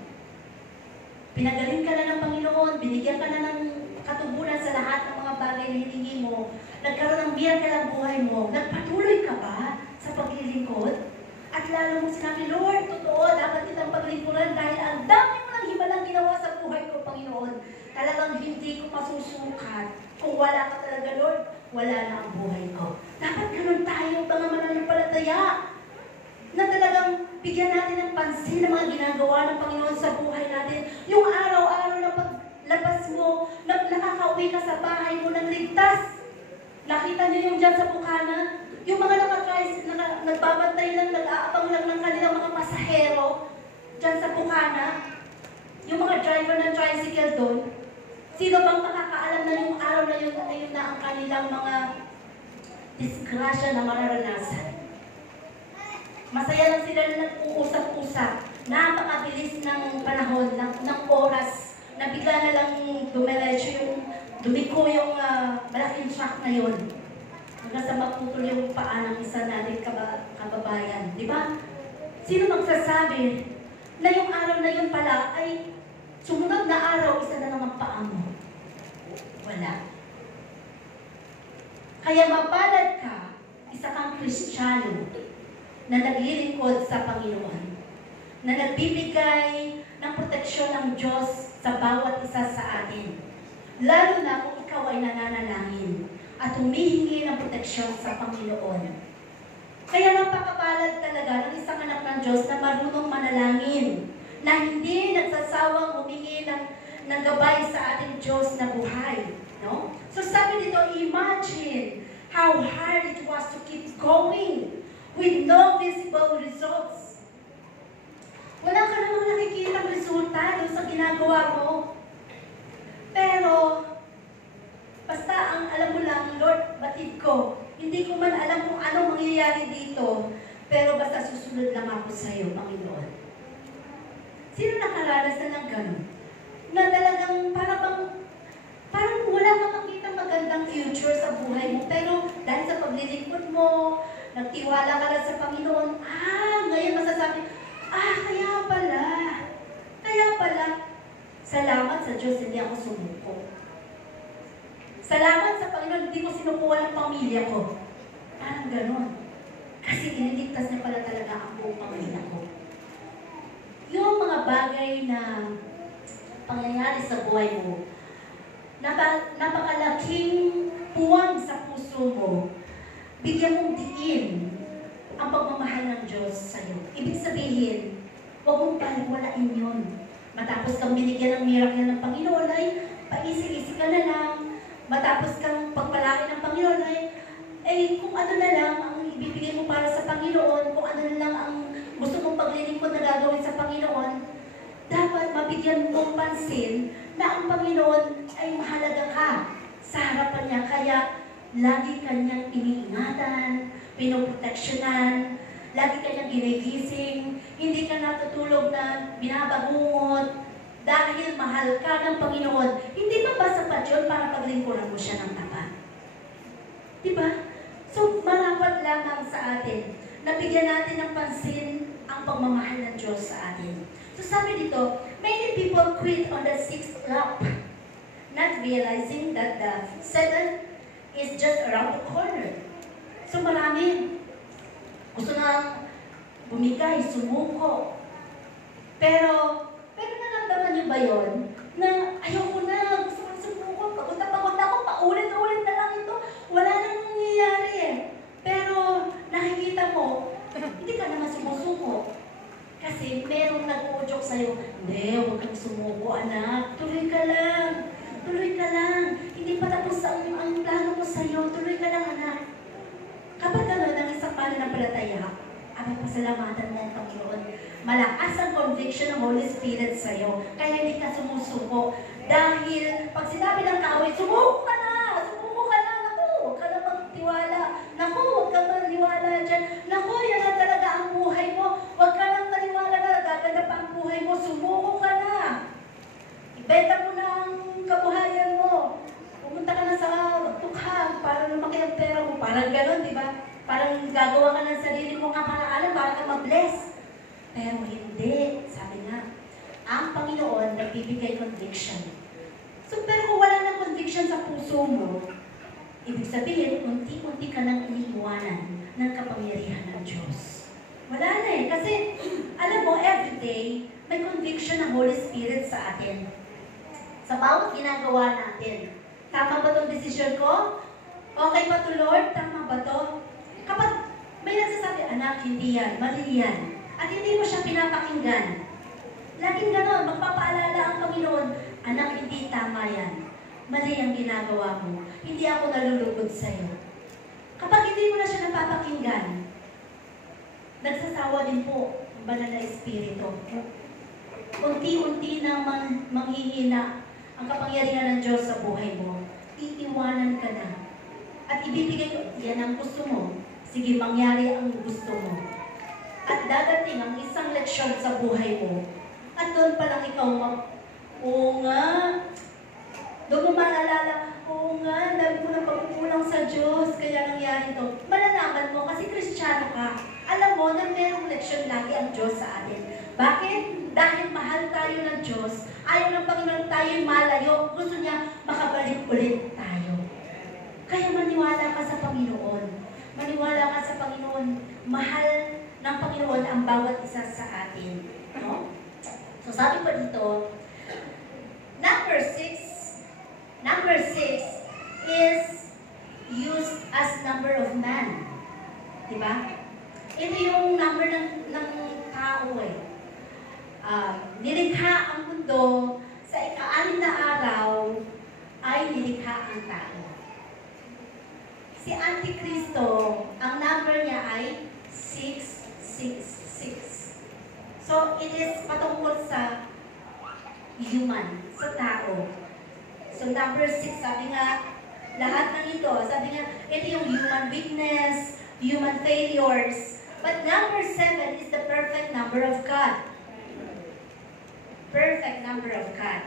pinagaling ka na ng Panginoon, binigyan ka na ng katuburan sa lahat ng mga bagay na hiningi mo, nagkaroon ng miracle ang buhay mo, nagpatuloy ka ba sa paglilingkod? At lalo mo sinabi, Lord, totoo, dapat kitang paglingkuran dahil ang dami mo ng himalang ginawa sa buhay ko, Panginoon. Talagang hindi ko masusukat. Kung wala ka talaga, Lord, wala na ang buhay ko. Dapat ganun tayo, mga mananampalataya, na talagang bigyan natin ng pansin ng mga ginagawa ng Panginoon sa buhay natin. Yung araw-araw na paglabas mo, nakakauwi ka sa bahay mo ng ligtas. Nakita niyo yung dyan sa Bukana? Yung mga nagbabantay lang, nag-aabang lang ng kanilang mga pasahero dyan sa Bukana. Yung mga driver ng tricycle doon. Sino bang makakaalam na yung araw na yun na ang kanilang mga disgrasya na mararanasan? Masaya lang sila na nag-uusap-usap. Napakabilis ng panahon, ng oras, na bigla na lang dumiko yung malaking truck na yun. Hanggang sa maputol yung paa ng isa natin kababayan. Di ba? Sino magsasabi na yung araw na yun pala ay sumunod na araw, isa na namang paa mo? Wala. Kaya mapalad ka, isa kang Kristiyano na naglilingkod sa Panginoon, na nagbibigay ng proteksyon ng Diyos sa bawat isa sa atin. Lalo na kung ikaw ay nananalangin at humihingi ng proteksyon sa Panginoon. Kaya napakapalad talaga ng isang anak ng Diyos na marunong manalangin, na hindi nagsasawang humingi ng gabay sa ating Diyos na buhay. No? So sabi dito, imagine how hard it was to keep going with no visible results. Wala ka namang nakikitang resulta doon sa ginagawa mo. Pero, basta ang alam mo lang, Lord, batid ko. Hindi ko man alam kung ano mangyayari dito, pero basta susunod lang ako sa iyo, Panginoon. Sino nakaranas na ng ganun? Na talagang parang wala kang makitang magandang future sa buhay mo, pero dahil sa paglilingkod mo, nagtiwala ka lang sa Panginoon, ngayon masasabi, kaya pala, salamat sa Diyos, hindi ako sumuko. Salamat sa Panginoon, hindi ko sinukuha ng pamilya ko. Parang ganon. Kasi iniligtas niya pala talaga ang buong pamilya ko. Yung mga bagay na pangyayari sa buhay mo, napakalaking puwang sa puso mo, bigyan mong diin ang pagmamahal ng Diyos sa iyo. Ibig sabihin, huwag mong paliwalain yun. Matapos kang binigyan ng miracle ng Panginoon ay paisig-isig ka na lang. Matapos kang pagpalaki ng Panginoon ay kung ano na lang ang ibibigay mo para sa Panginoon, kung ano na lang ang gusto mong paglilingkod na gagawin sa Panginoon, dapat mabigyan mong pansin na ang Panginoon ay mahalaga ka sa harapan niya. Kaya lagi kanyang iniingatan, pinoproteksyonan, lagi kanyang ginigising, hindi ka natutulog na binabagungot, dahil mahal ka ng Panginoon. Hindi ba sapat yun para paglingkuran mo siya ng tapat? Diba? So, marapat lamang sa atin, nabigyan natin ng pansin ang pagmamahal ng Diyos sa atin. So sabi dito, many people quit on the 6th lap, not realizing that the 7th is just around the corner. So marami gusto na bumigay, sumuko. Pero naramdaman niyo ba yun? Na ayoko na, gusto ko sumuko, pagod ako, paulit-ulit na lang ito. Wala nang nangyayari eh. Pero nakikita mo, hindi ka naman sumusuko. Kasi merong nag-uudyok sa'yo, hindi, huwag kang sumuko, anak. Tuloy ka lang. Hindi pa tapos ang plano mo sa'yo. Tuloy ka lang, anak. Kapag gano'n, ang isang pananampalataya, pasalamatan mo ang Panginoon. Malakas ang conviction ng Holy Spirit sa'yo. Kaya hindi ka sumusuko. Dahil pag sinabi ng kaaway, sumuko ka na! Naku, huwag ka na magtiwala. Naku, huwag ka maniwala dyan. Naku, yan na talaga ang buhay mo. Huwag ka nang maniwala na gaganda pa ang buhay mo. Sumuko ka na. Ibenta mo na ang kabuhayan mo. Pumunta ka na sa tukha. ganun, di ba? Parang gagawa ka ng sarili mong kaparaanan para ka ma-bless. Pero hindi. Sabi nga, ang Panginoon nagbibigay conviction. So, pero kung wala ng conviction sa puso mo, ibig sabihin, unti-unti ka nang iniiwanan ng kapangyarihan ng Diyos. Wala na eh. Kasi, alam mo, everyday, may conviction ng Holy Spirit sa atin. Sa bawat ginagawa natin. Tama ba itong desisyon ko? Okay ba ito, Lord? Tama ba ito? Kapag may nagsasabi, anak, hindi yan, mali yan, at hindi mo siya pinapakinggan, laging ganon, magpapaalala ang Panginoon, anak, hindi tama yan. Mali ang ginagawa mo. Hindi ako nalulugod sa'yo. Kapag hindi mo na siya napapakinggan, nagsasawa din po ang banal na espiritu. Unti-unti na manghihina ang kapangyarihan ng Diyos sa buhay mo. Iiwanan ka na. At ibibigay ko, yan ang gusto mo. Sige, mangyari ang gusto mo. At dadating ang isang leksyon sa buhay mo. At doon pa lang ikaw oo nga. Doon mo maalala, oo nga, dami mo ng pagkukulang sa Diyos, kaya nangyari ito. Malalaman mo, kasi Kristiyano ka. Alam mo na merong leksyon lagi ang Diyos sa atin. Bakit? Dahil mahal tayo ng Diyos, ayaw ng Panginoon tayo'y malayo, gusto niya makabalik ulit tayo. Kaya maniwala ka sa Panginoon. Maniwala ka sa Panginoon. Mahal ng Panginoon ang bawat isa sa atin. No? So sabi pa dito, number 6 is used as number of man. Diba? Ito yung number ng tao eh. Nilikha ang mundo, sa ika-6 na araw ay nilikha ang tao. Si Antikristo, ang number niya ay 666. So, it is patungkol sa human, sa tao. So, number 6, sabi nga, lahat ng ito, sabi nga, ito yung human weakness, human failures. But number 7 is the perfect number of God. Perfect number of God.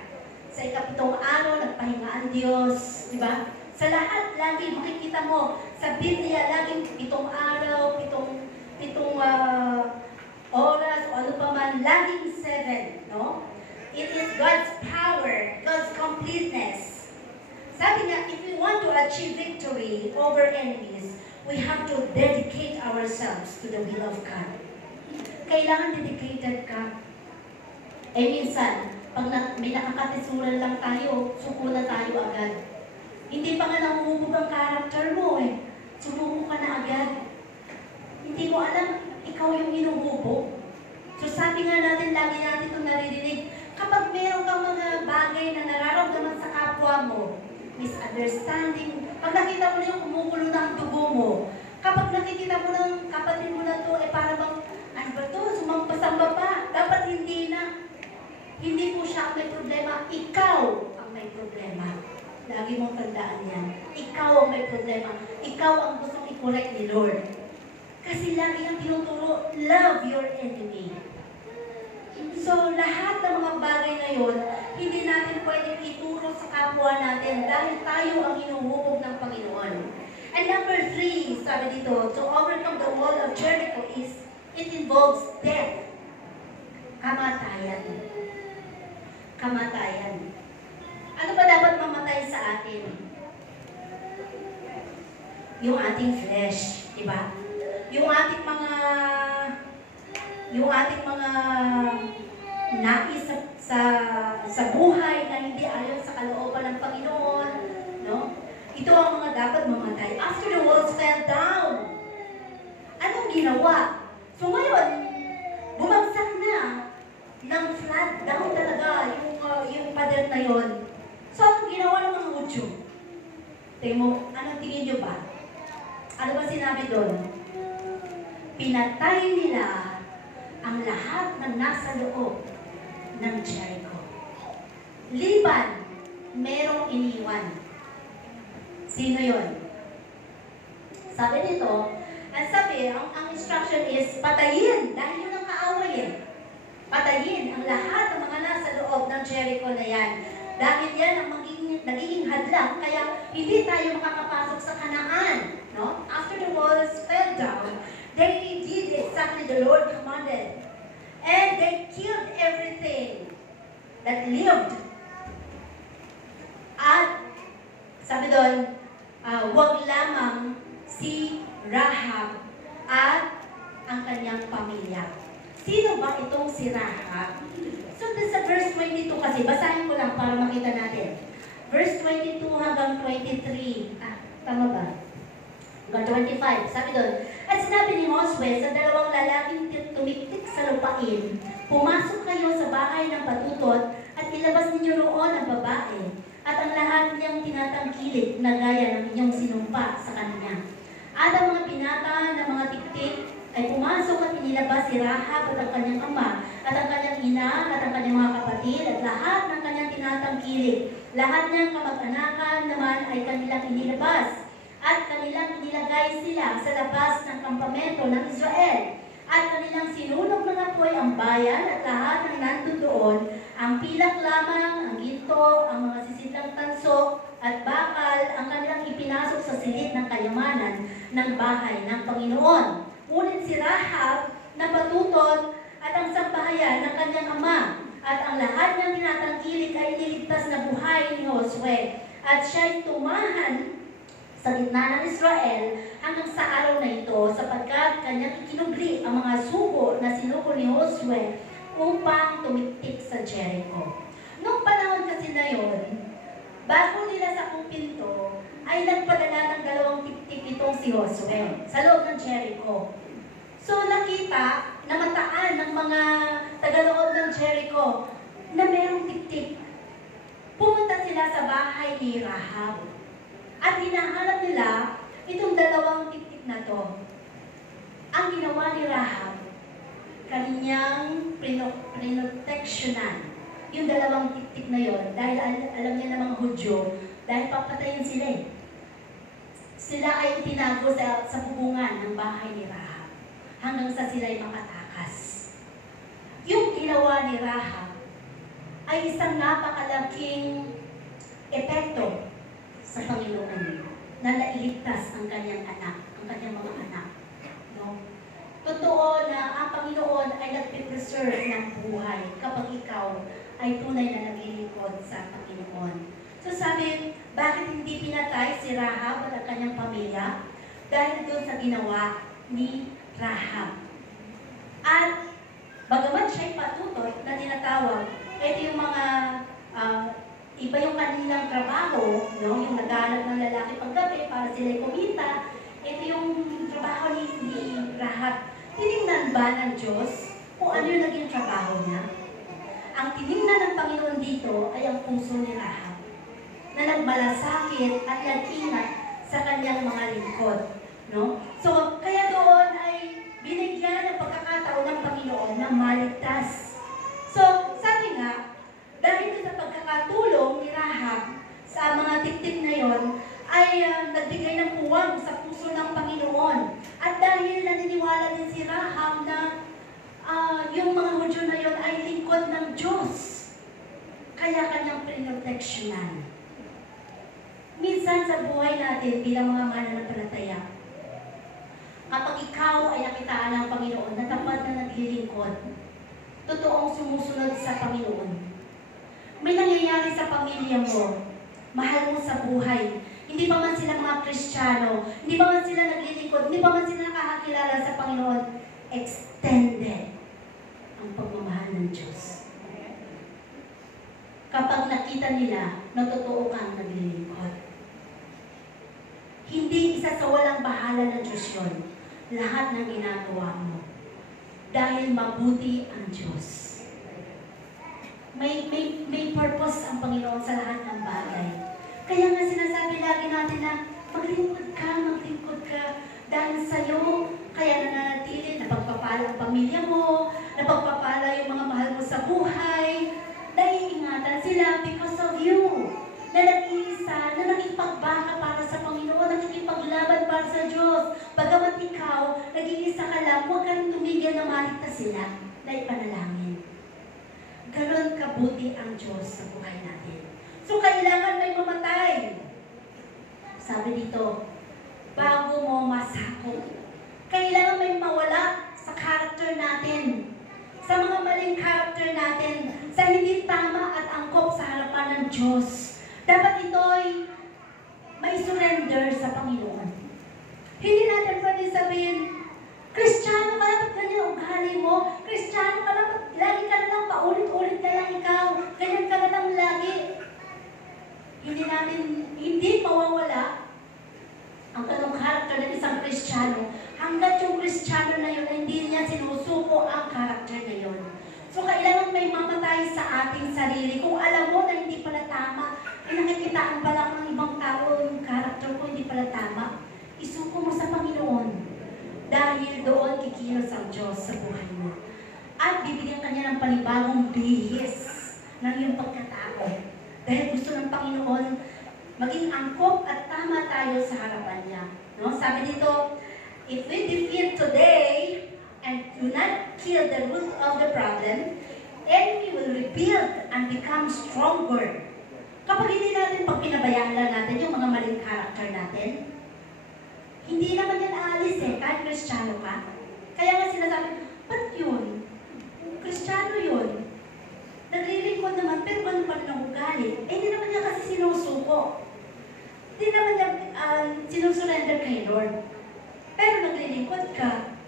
Sa ikapitong araw, nagpahinga ang Diyos, di ba? Sa lahat, lagi makikita mo, sa Biblia, laging 7 araw, 7 oras, o ano pa man, laging 7, no? It is God's power, God's completeness. Sabi nga, if we want to achieve victory over enemies, we have to dedicate ourselves to the will of God. Kailangan dedicated ka. Minsan, pag may nakakatisuran lang tayo, suko na tayo agad. Hindi pa nga nahuhubog ang karakter mo eh. Sumuko ka na agad. Hindi mo alam, ikaw yung hinuhubog. So sabi nga natin, lagi natin itong naririnig, kapag meron kang mga bagay na nararamdaman sa kapwa mo, misunderstanding, pag nakita mo na yung kumukulo na ang dugo mo, kapag nakikita mo ng kapatid mo na to, para bang, ano ba to, sumampas ang baba, dapat hindi na. Hindi po siya ang may problema, ikaw ang may problema. Lagi mong tandaan yan. Ikaw ang may problema. Ikaw ang gustong i-correct ni Lord. Kasi lagi ang tinuturo, love your enemy. So, lahat ng mga bagay na yun, hindi natin pwedeng ituro sa kapwa natin dahil tayo ang hinuhubog ng Panginoon. And number 3, sabi dito, to overcome the wall of Jericho is, it involves death. Kamatayan. Kamatayan. Ano ba dapat mamatay sa atin? Yung ating flesh, di ba? Yung ating mga nais sa buhay na hindi ayon sa kalooban ng Panginoon, no? Ito ang mga dapat mamatay. After the walls fell down, anong ginawa? So ngayon, bumagsak na ng flat down talaga yung pader na yon. So, anong ginawa ng mga Hudyo? Anong tingin nyo ba? Ano ba sinabi doon? Pinatay nila ang lahat ng nasa loob ng Jericho. Liban, merong iniwan. Sino yon? Sabi nito, ang instruction is patayin, dahil yun ang kaaway eh. Patayin ang lahat ng mga nasa loob ng Jericho na yan. Dahil yan ang nagiging hadlang, kaya hindi tayo makakapasok sa Kanaan. no? After the walls fell down, they did exactly the Lord commanded. And they killed everything that lived. At sabi doon, wag lamang si Rahab at ang kanyang pamilya. Sino ba itong si Rahab? So, sa verse 22 kasi, basahin ko lang para makita natin. Verse 22 hanggang 23. Tama ba? Hanggang 25. Sabi doon, at sinabi ni Josue sa dalawang lalaking tumiktik sa lupain, pumasok kayo sa bahay ng patutot at ilabas ninyo roon ang babae at ang lahat niyang tinatangkilik na gaya ng inyong sinumpa sa kanya. At ang mga binata ng mga tiktik ay pumasok at inilabas si Rahab at ang kanyang ama, at ang kanyang ina, at ang kanyang mga kapatid, at lahat ng kanyang tinatangkilik. Lahat niyang kamag-anakan naman ay kanilang inilabas, at kanilang inilagay sila sa labas ng kampamento ng Israel. At kanilang sinunog ng apoy ang bayan at lahat ng nandun doon, ang pilak lamang, ang ginto, ang mga sisidlang tanso, at bakal, ang kanilang ipinasok sa silid ng kayamanan ng bahay ng Panginoon. Ngunit si Rahab na patutot at ang sambahayan ng kanyang ama at ang lahat ng tinatangkilik ay iniligtas na buhay ni Josue. At siya'y tumahan sa gitna ng Israel hanggang sa araw na ito sapagkat kanyang ikinubli ang mga sugo na sinugo ni Josue upang tumiktik sa Jericho. Noong panahon kasi na yun, bago nila sa pinto, ay nagpadala ng 2 tiktik itong si Josue sa loob ng Jericho. So nakita na mataan ng mga tagaloob ng Jericho na mayroong tiktik. Pumunta sila sa bahay ni Rahab at hinahanap nila itong 2 tiktik na to. Ang ginawa ni Rahab, kanyang prinoteksyonan yung 2 tiktik na yon dahil alam niya ng mga Hudyo dahil papatayin sila eh. Sila ay tinago sa bubungan ng bahay ni Rahab hanggang sa sila ay makatakas. Yung ginawa ni Rahab ay isang napakalaking epekto sa Panginoon na nailigtas ang kanyang anak, ang kanyang mga anak. No? Totoo na ang Panginoon ay nagpipreserve ng buhay kapag ikaw ay tunay na naglilingkod sa Panginoon. So sabi, bakit hindi pinatay si Rahab at ang kanyang pamilya? Dahil doon sa ginawa ni Rahab. At bagaman siya'y patutot na tinatawag, ito yung mga iba yung kanilang trabaho, no? Yung naghanap ng lalaki paggabi para sila'y kumita. Ito yung trabaho ni Rahab. Tinignan ba ng Diyos kung ano yung naging trabaho niya? Ang tinignan ng Panginoon dito ay ang puso ni Rahab na nagmalasakit at nag-ingat sa kanyang mga lingkod. No? So, kaya doon ay binigyan ng pagkakataon ng Panginoon na maligtas. So, sabi nga, dahil sa pagkakatulong ni Rahab sa mga tiktik na yon, ay nagbigay ng puwang sa puso ng Panginoon. At dahil naniniwala din si Rahab na yung mga Hudyo na yon ay lingkod ng Diyos, kaya kanyang prinoteksyonan. Minsan sa buhay natin bilang mga mananampalataya, kapag ikaw ay nakitaan ng Panginoon na tapat na naglilingkod, totoong sumusunod sa Panginoon, may nangyayari sa pamilya mo, mahal mo sa buhay, hindi pa man sila mga Kristiyano, hindi pa man sila naglilingkod, hindi pa man sila nakakakilala sa Panginoon, extended ang pagmamahal ng Diyos. Kapag nakita nila na totoo kang naglilingkod. Hindi isa sa walang bahala ng Diyos yun. Lahat ng ginagawa mo. Dahil mabuti ang Diyos. May purpose ang Panginoon sa lahat ng bagay. Kaya nga sinasabi lagi natin na maglingkod ka. Dahil sa'yo, kaya nananatili, napagpapala ang pamilya mo, napagpapala yung mga mahal mo sa buhay, naiingatan sila because of you. Na nag-iisa, na nakipagbaka para sa Panginoon, nakikipaglaban para sa Diyos. Bagamat ikaw, nag-iisa ka lang, huwag ka rin tumigil na maligtas sila na ipanalangin. Ganon kabuti ang Diyos sa buhay natin. So, kailangan may mamatay. Sabi dito, bago mo masakop. Kailangan may mawala sa character natin, sa mga maling character natin, sa hindi tama at angkop sa harapan ng Diyos. Dapat ito'y may surrender sa Panginoon. Hindi natin pwede sabihin, Kristiyano ka, ba't ganyan ugali mo? Kristiyano ka, ba't lagi ka na lang, paulit-ulit na lang ikaw, ganyan ka na lang lagi. Hindi mawawala ang ganong karakter ng isang Kristiyano hanggat yung Kristiyano na yun ay hindi niya sinusuko ang karakter na yun. So kailangan may mamatay sa ating sarili. Kung alam mo na hindi pala tama, ay nakikitaan pala ng ibang tao yung karakter ko hindi pala tama, isuko mo sa Panginoon. Dahil doon kikilos ang Diyos sa buhay mo. At bibigyan ka niya ng panibagong bihis ng iyong pagkatao. Dahil gusto ng Panginoon maging angkop at tama tayo sa harapan niya. No? Sabi dito, if we defeat today and do not kill the root of the problem, then we will rebuild and become stronger. Kapag hindi natin pag pinabayaan lang natin yung mga maling character natin, hindi naman yan aalis kahit Kristiyano ka. Kaya nga sinasabi, ba't yun? Kristiyano yun. Naglilingkod naman, pero ganun pa rin ang ugali. Hindi naman niya kasi sinusuko. Hindi naman niya sinusurrender kay Lord. Pero naglilingkod ka.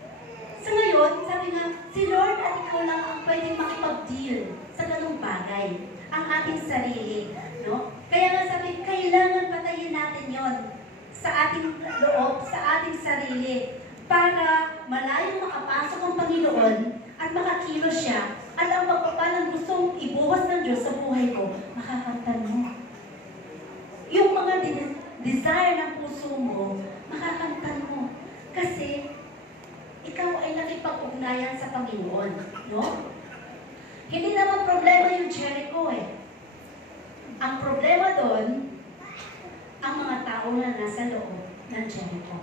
Sa ngayon, sabi nga, si Lord at ikaw lang ang pwedeng makipag-deal sa ganung bagay. Ang ating sarili. No? Kaya nga sabi, kailangan patayin natin yon sa ating loob, sa ating sarili, para malayong makapasok ang Panginoon at makakilos siya at ang pagpapalang gustong ibuhos ng Diyos sa buhay ko, makakamtan mo. Yung mga desire ng puso mo, makakamtan mo. Kasi, ikaw ay nakipag-ugnayan sa Panginoon. No? Hindi naman problema yung Jericho Ang problema doon, ang mga tao na nasa loob ng Jericho.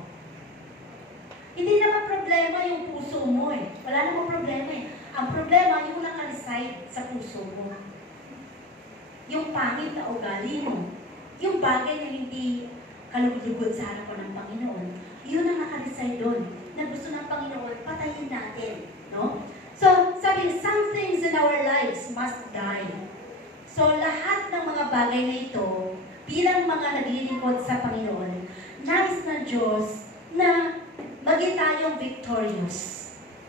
Hindi naman problema yung puso mo Wala namang problema Ang problema yung naka-reside sa puso mo. Yung pangit na ugali mo. Yung bagay na hindi kalugod sa harapan ng Panginoon. Yun ang naka-reside doon. Na gusto ng Panginoon, patayin natin. No? So, sabi, some things in our lives must die. So, lahat ng mga bagay na ito, bilang mga naglilingkod sa Panginoon, nais ng Diyos na maging tayong victorious.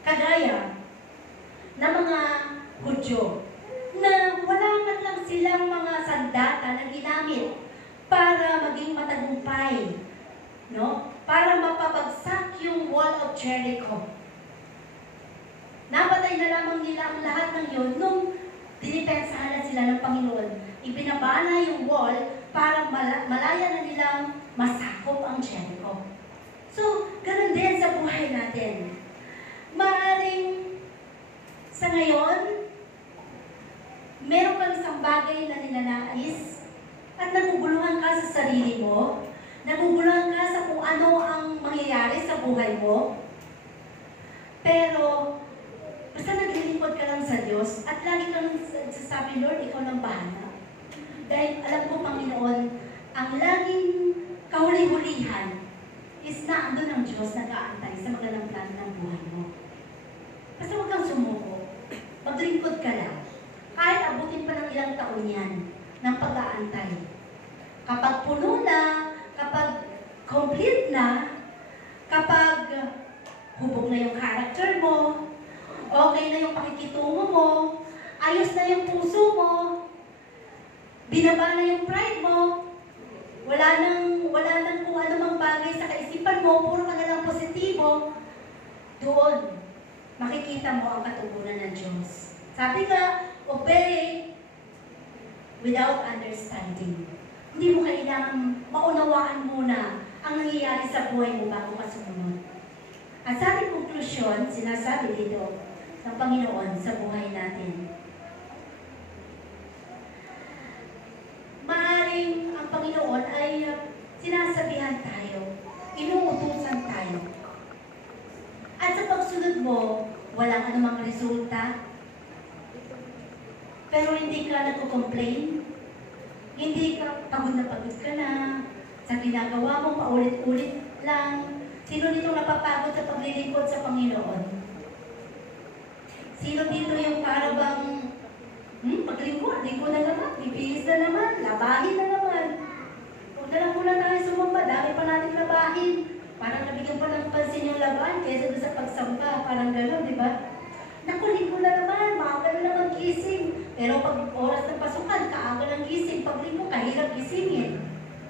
Kagaya ng mga Hudyo, na wala man lang silang mga sandata na ginamit para maging matagumpay, no? Para mapapagsak yung wall of Jericho. Napatay na lamang nila ang lahat ng yun nung dinipensahan na sila ng Panginoon. Ibinabana yung wall para malaya na nilang masakop ang Jericho. So, ganun din sa buhay natin. Maaring sa ngayon, meron kang isang bagay na ninanais at naguguluhan ka sa sarili mo, naguguluhan ka sa kung ano ang mangyayari sa buhay mo, pero basta naglilingkod ka lang sa Diyos at lagi kang nagsasabi, Lord, ikaw lang bahala. Dahil alam ko, Panginoon, ang laging kahuli-hulihan is na andun ang Diyos nag-aantay sa magandang plano ng buhay mo. Basta huwag kang sumuko. Maglingkod ka lang. Kahit abutin pa ng ilang taon yan ng pag-aantay. Kapag puno na, kapag complete na, kapag hubog na yung character mo, okay na yung pakikitungo mo, ayos na yung puso mo, binaba na yung pride mo, wala nang kung anumang bagay sa kaisipan mo, puro ka na lang positibo, doon, makikita mo ang katugunan ng Diyos. Sabi nga, obey without understanding. Hindi mo kailangan maunawaan muna ang nangyayari sa buhay mo bago ka sumunod. At sa ating konklusyon, sinasabi dito ng Panginoon sa buhay natin. Maaring ang Panginoon ay sinasabihan tayo, inuutusan tayo. At sa pagsunod mo, walang anumang resulta, pero hindi ka nagko-complain, hindi ka pagod na sa ginagawa mo, paulit-ulit, lang? Sino dito napapagod sa paglilingkod sa Panginoon? Sino dito yung para bang, paglingkod, lingkod na naman, bibihis na naman, labahin na naman. Huwag na lang muna tayo sumamba, dami pa natin labahin. Parang nabigyan pa ng pansin yung labahan kaysa doon sa pagsamba, parang gano'n, di ba? Naku, lingkod na naman, maaga na naman gising. Pero pag oras ng pasukan, kaaga ng gising, pag lingkod, kahirap gisingin.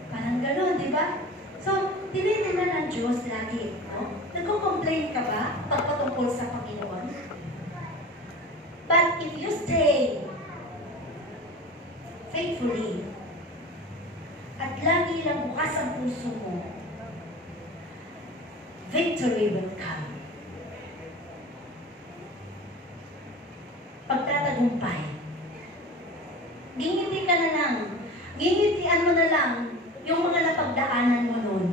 Parang gano'n, di ba? So, tinitingnan ng Diyos lagi, no? Nagko-complain ka ba pagpatungkol sa Panginoon? But if you stay faithfully, at lagi lang bukas ang puso mo, victory will come. Pagtatagumpay. Ngingiti ka na lang. Ngingitian mo na lang yung mga napagdaanan mo noon.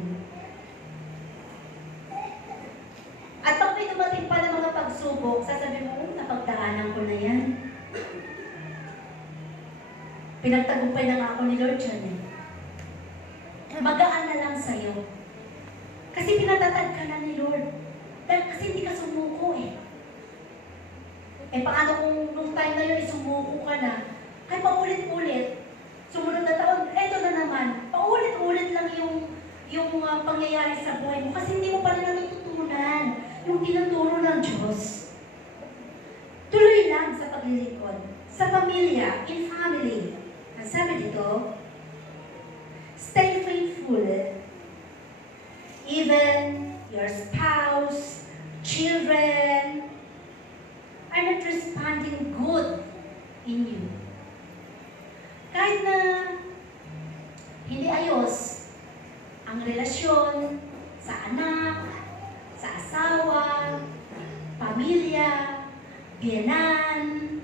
At pag may dumating pa ng mga pagsubok, sasabihin mo, napagdaanan ko na yan. Pinagtagumpay na nga ako ni Lord dyan eh. Magaan na lang sa'yo. Kasi pinatatag ka na ni Lord. Dahil kasi hindi ka sumuko eh. Eh paano kung nung time na yun, sumuko ka na? Kahit paulit-ulit, sumunod na taon, eto na naman, paulit-ulit lang yung pangyayari sa buhay mo kasi hindi mo pa rin natututunan yung tinuturo ng Diyos. Tuloy lang sa paglilingkod, sa pamilya, in family. Ang sabi dito, stay faithful. Even your spouse, children, are not responding good in you. Kahit na hindi ayos ang relasyon sa anak, sa asawa, pamilya, biyenan,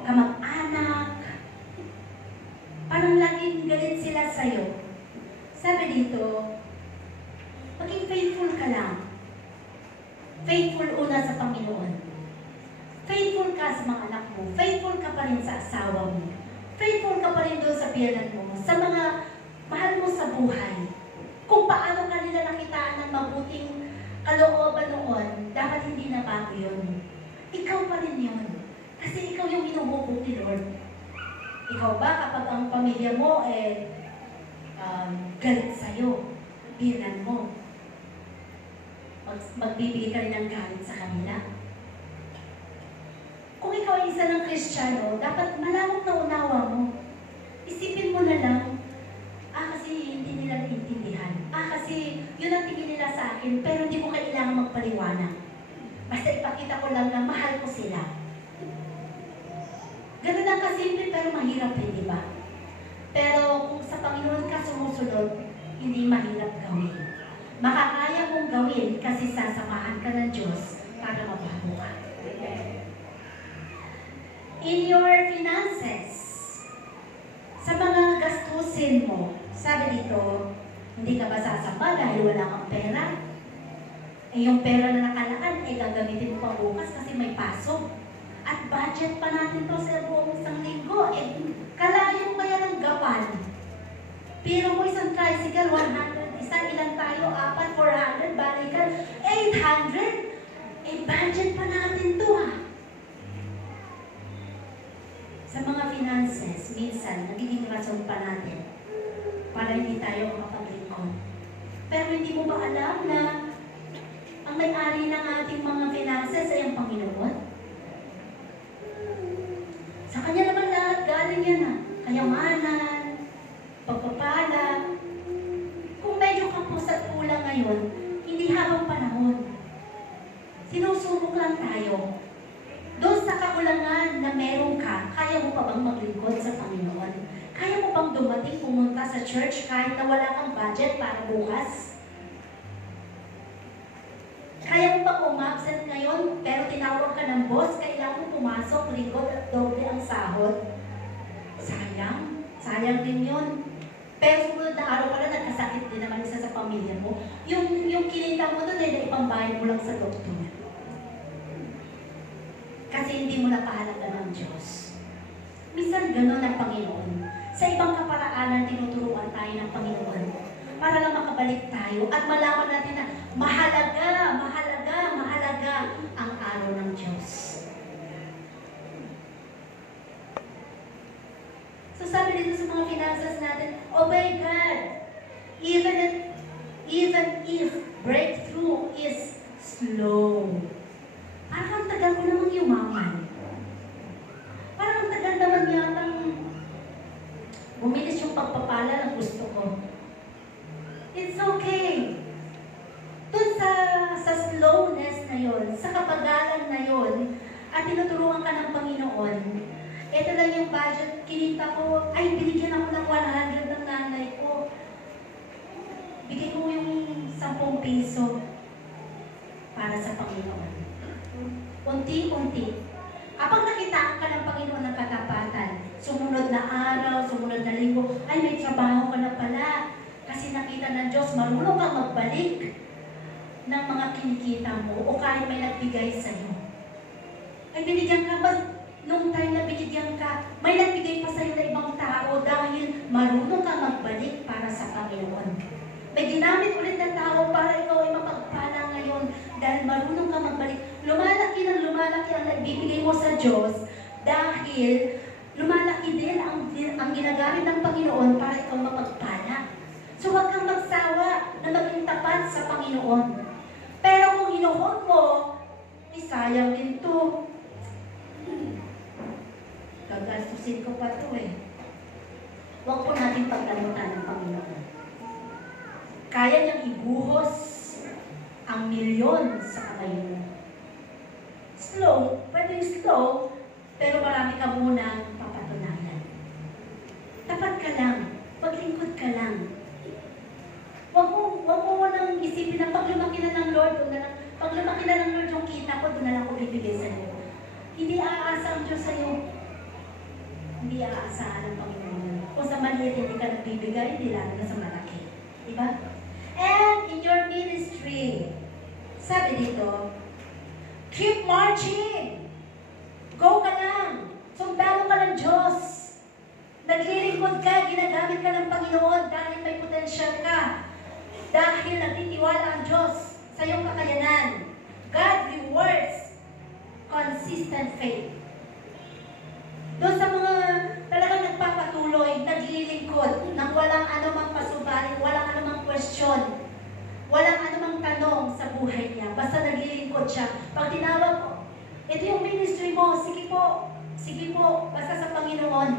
kamag-anak, parang laging galit sila sa'yo. Sabi dito, maging faithful ka lang. Faithful una sa Panginoon. Faithful ka sa mga anak mo. Faithful ka pa rin sa asawa mo. Faithful ka pa rin doon sa biyanan mo. Sa mga mahal mo sa buhay. Kung paano ka nila nakitaan ng mabuting kalooban noon, dapat hindi na bago yun. Ikaw pa rin yun. Kasi ikaw yung inuhubog ni Lord. Ikaw ba kapag ang pamilya mo galit sa'yo, biyanan mo, magbibigay ka rin ng galit sa kanila. Kung ikaw ay isa ng Kristiyano, dapat malawak na unawa mo. Isipin mo na lang, kasi hindi nila naintindihan. Kasi yun ang tingin nila sa akin, pero hindi mo kailangan magpaliwanag. Basta ipakita ko lang na mahal ko sila. Ganun lang kasimple, pero mahirap din, di ba? Pero kung sa Panginoon ka sumusunod, hindi mahirap gawin. Makakaya mong gawin kasi sasamahan ka ng Diyos para mabago ka. In your finances, sa mga gastusin mo, sabi dito, hindi ka ba sasamba dahil wala kang pera? Eh yung pera na nakalakad, gagamitin mo pa bukas kasi may pasok. At budget pa natin to sa buong isang linggo. Kalayo kaya ng gapan. Pero mo isang tricycle, 100, isa ilan tayo, 400, 400, balikan, 800. Budget pa natin to Sa mga finances, minsan, nagiging rason pa natin para hindi tayo makapaglingkod. Pero hindi mo ba alam na ang may-ari ng ating mga finances ay ang Panginoon? Sa Kanya naman lahat galing yan kayamanan, pagpapala. Kung medyo kapos at kulang ngayon, hindi habang panahon. Sinusubok lang tayo. Doon sa kakulangan na meron ka, kaya mo pa bang maglingkod sa Panginoon? Kaya mo bang dumating pumunta sa church kahit na wala kang budget para bukas? Kaya mo bang umabsent ngayon, pero tinawag ka ng boss, kailangan mo pumasok, lingkod at doble ang sahod? Sayang. Sayang din yun. Pero sumunod na araw ka na, nagkasakit din naman isa sa pamilya mo. Yung kinita mo doon ay naipambayad mo lang sa doktor. Kasi hindi mo napahalaga ng Diyos. Minsan gano'n ang Panginoon. Sa ibang kaparaanan, tinuturuan tayo ng Panginoon. para lang makabalik tayo at malaman natin na mahalaga ang araw ng Diyos. So sabi dito sa mga finances natin, obey God. Even if breakthrough is slow. Parang ang tagal ko namang yumaman. Parang ang tagal naman yatang bumilis yung pagpapala ng gusto ko. It's okay. Doon sa slowness na yon, sa kabagalan na yon, at tinuturuan ka ng Panginoon, ito lang yung budget, kinita ko, ay, binigyan ako ng 100 ng nanay ko. Bigay ko yung 10 piso para sa Panginoon. Unti-unti. Kapag nakita ka ng Panginoon ng katapatan, sumunod na araw, sumunod na linggo, ay, may trabaho ka na pala. Kasi nakita ng Diyos, marunong kang magbalik ng mga kinikita mo o kahit may nagbigay sa'yo. Ay, binigyan ka ba? Nung time na binigyan ka, may nagbigay pa sa'yo na ibang tao dahil marunong kang magbalik para sa Panginoon. May ginamit ulit ng tao para ikaw ay mapagpala ngayon dahil marunong kang magbalik. Lumalaki ang nagbibigay mo sa Diyos dahil lumalaki din ang ginagamit ng Panginoon para ikaw mapagpala. So huwag kang magsawa na maging tapat sa Panginoon. Pero kung hinuhod mo, sayang din to. Gagastusin ko pa to eh. Huwag po natin paglamutan ng Panginoon. Kaya niyang ibuhos ang milyon sa kamay mo. Slow, pwedeng slow, pero marami ka munang papatunayan. Tapat ka lang, paglingkod ka lang. Huwag mo nang isipin na pag lumaki na ng Lord, pag lumaki na ng Lord yung kita ko, doon na lang ko bibigay sa iyo. Hindi aasa ang Diyos sa iyo. Hindi aasahan ng Panginoon. Kung sa maliit hindi ka nagbibigay, hindi lalo na sa malaki. Diba? And in your ministry, sabi dito, keep marching. Go ka lang. Sundalo ka ng Diyos. Naglilingkod ka, ginagamit ka ng Panginoon dahil may potensyal ka. Dahil nagtitiwala ang Diyos sa iyong kakayanan. God rewards consistent faith. Doon sa mga talagang nagpapatuloy, naglilingkod, nang walang anumang pasubalit, walang anumang question, walang anumang tanong sa buhay niya. Basta naglilingkod siya. Pag tinawag ko, ito yung ministry mo, sige po, basta sa Panginoon.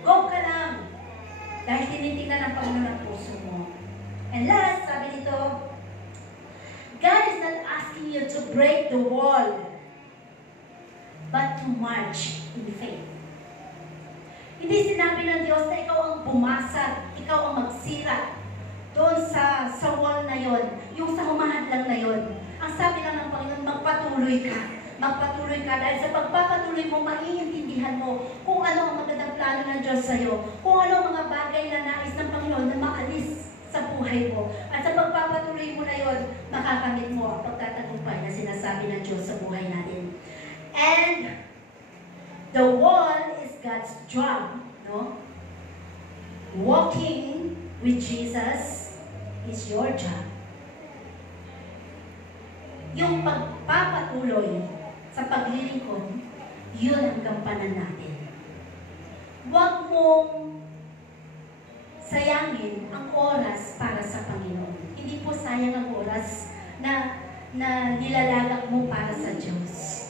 Go ka lang. Dahil tinitingnan ng Panginoon ang puso mo. And last, sabi dito, God is not asking you to break the wall, but to march in faith. Hindi sinabi ng Diyos na ikaw ang bumasag, ikaw ang magsira doon sa wall na yon, yung sa humahadlang na yon. Ang sabi lang ng Panginoon, magpatuloy ka. Magpatuloy ka dahil sa pagpapatuloy mo, maiintindihan mo kung ano ang magandang plano ng Diyos sa iyo, kung ano ang mga bagay na nais ng Panginoon na maalis sa buhay mo. At sa pagpapatuloy mo na yon, makakamit mo ang pagtatagumpay na sinasabi ng Diyos sa buhay natin. And the wall is God's job, no? Walking with Jesus is your job. Yung pagpapatuloy sa paglilingkod, yun ang gampanan natin. Huwag mong sayangin ang oras para sa Panginoon. Hindi po sayang ang oras na nilalagak mo para sa Diyos.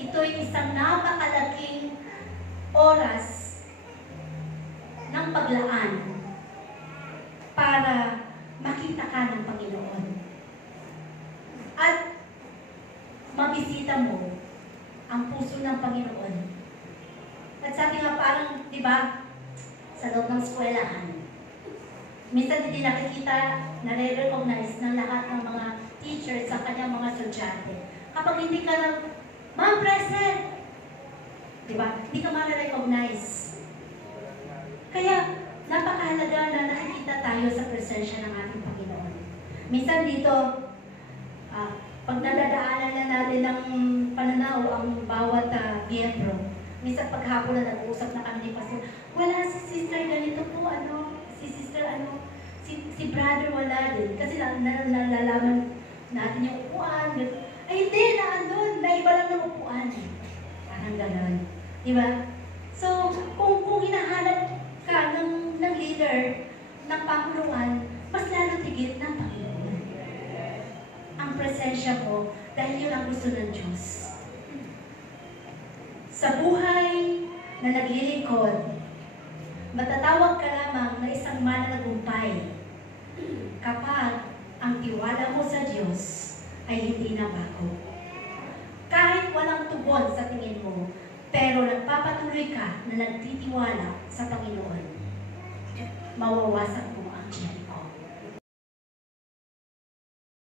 Ito'y isang napakalaking oras ng paglaan para makita ka ng Panginoon. At mabisita mo ang puso ng Panginoon. At sabi nga parang, di ba, sa loob ng eskwelahan, minsan hindi nakikita, nare-recognize ng lahat ng mga teachers sa kanyang mga estudyante. Kapag hindi ka lang, Ma'am, present! Di ba? Hindi ka ma-recognize. Kaya, napakahalaga na nakikita tayo sa presensya ng ating Panginoon. Minsan dito, pag nadadaanan na natin ng pananaw ang bawat miyembro, minsan paghapon na nag-uusap na kami ni Pastor, wala si sister ganito po, si sister si brother wala din. Kasi nalalaman natin yung upuan. Ay hindi, naandun. Naiba lang ng upuan. Parang gano'n. Di ba? So, kung hinahanap ka ng leader, ng panguluan, mas lalo tigit ng Panginoon. Ang presensya mo, dahil yun ang gusto ng Diyos. Sa buhay na naglilingkod, matatawag ka lamang na isang mananagumpay kapag ang tiwala mo sa Diyos ay hindi na bago. Kahit walang tugon sa tingin mo, pero nagpapatuloy ka na nagtitiwala sa Panginoon, mawawasak mo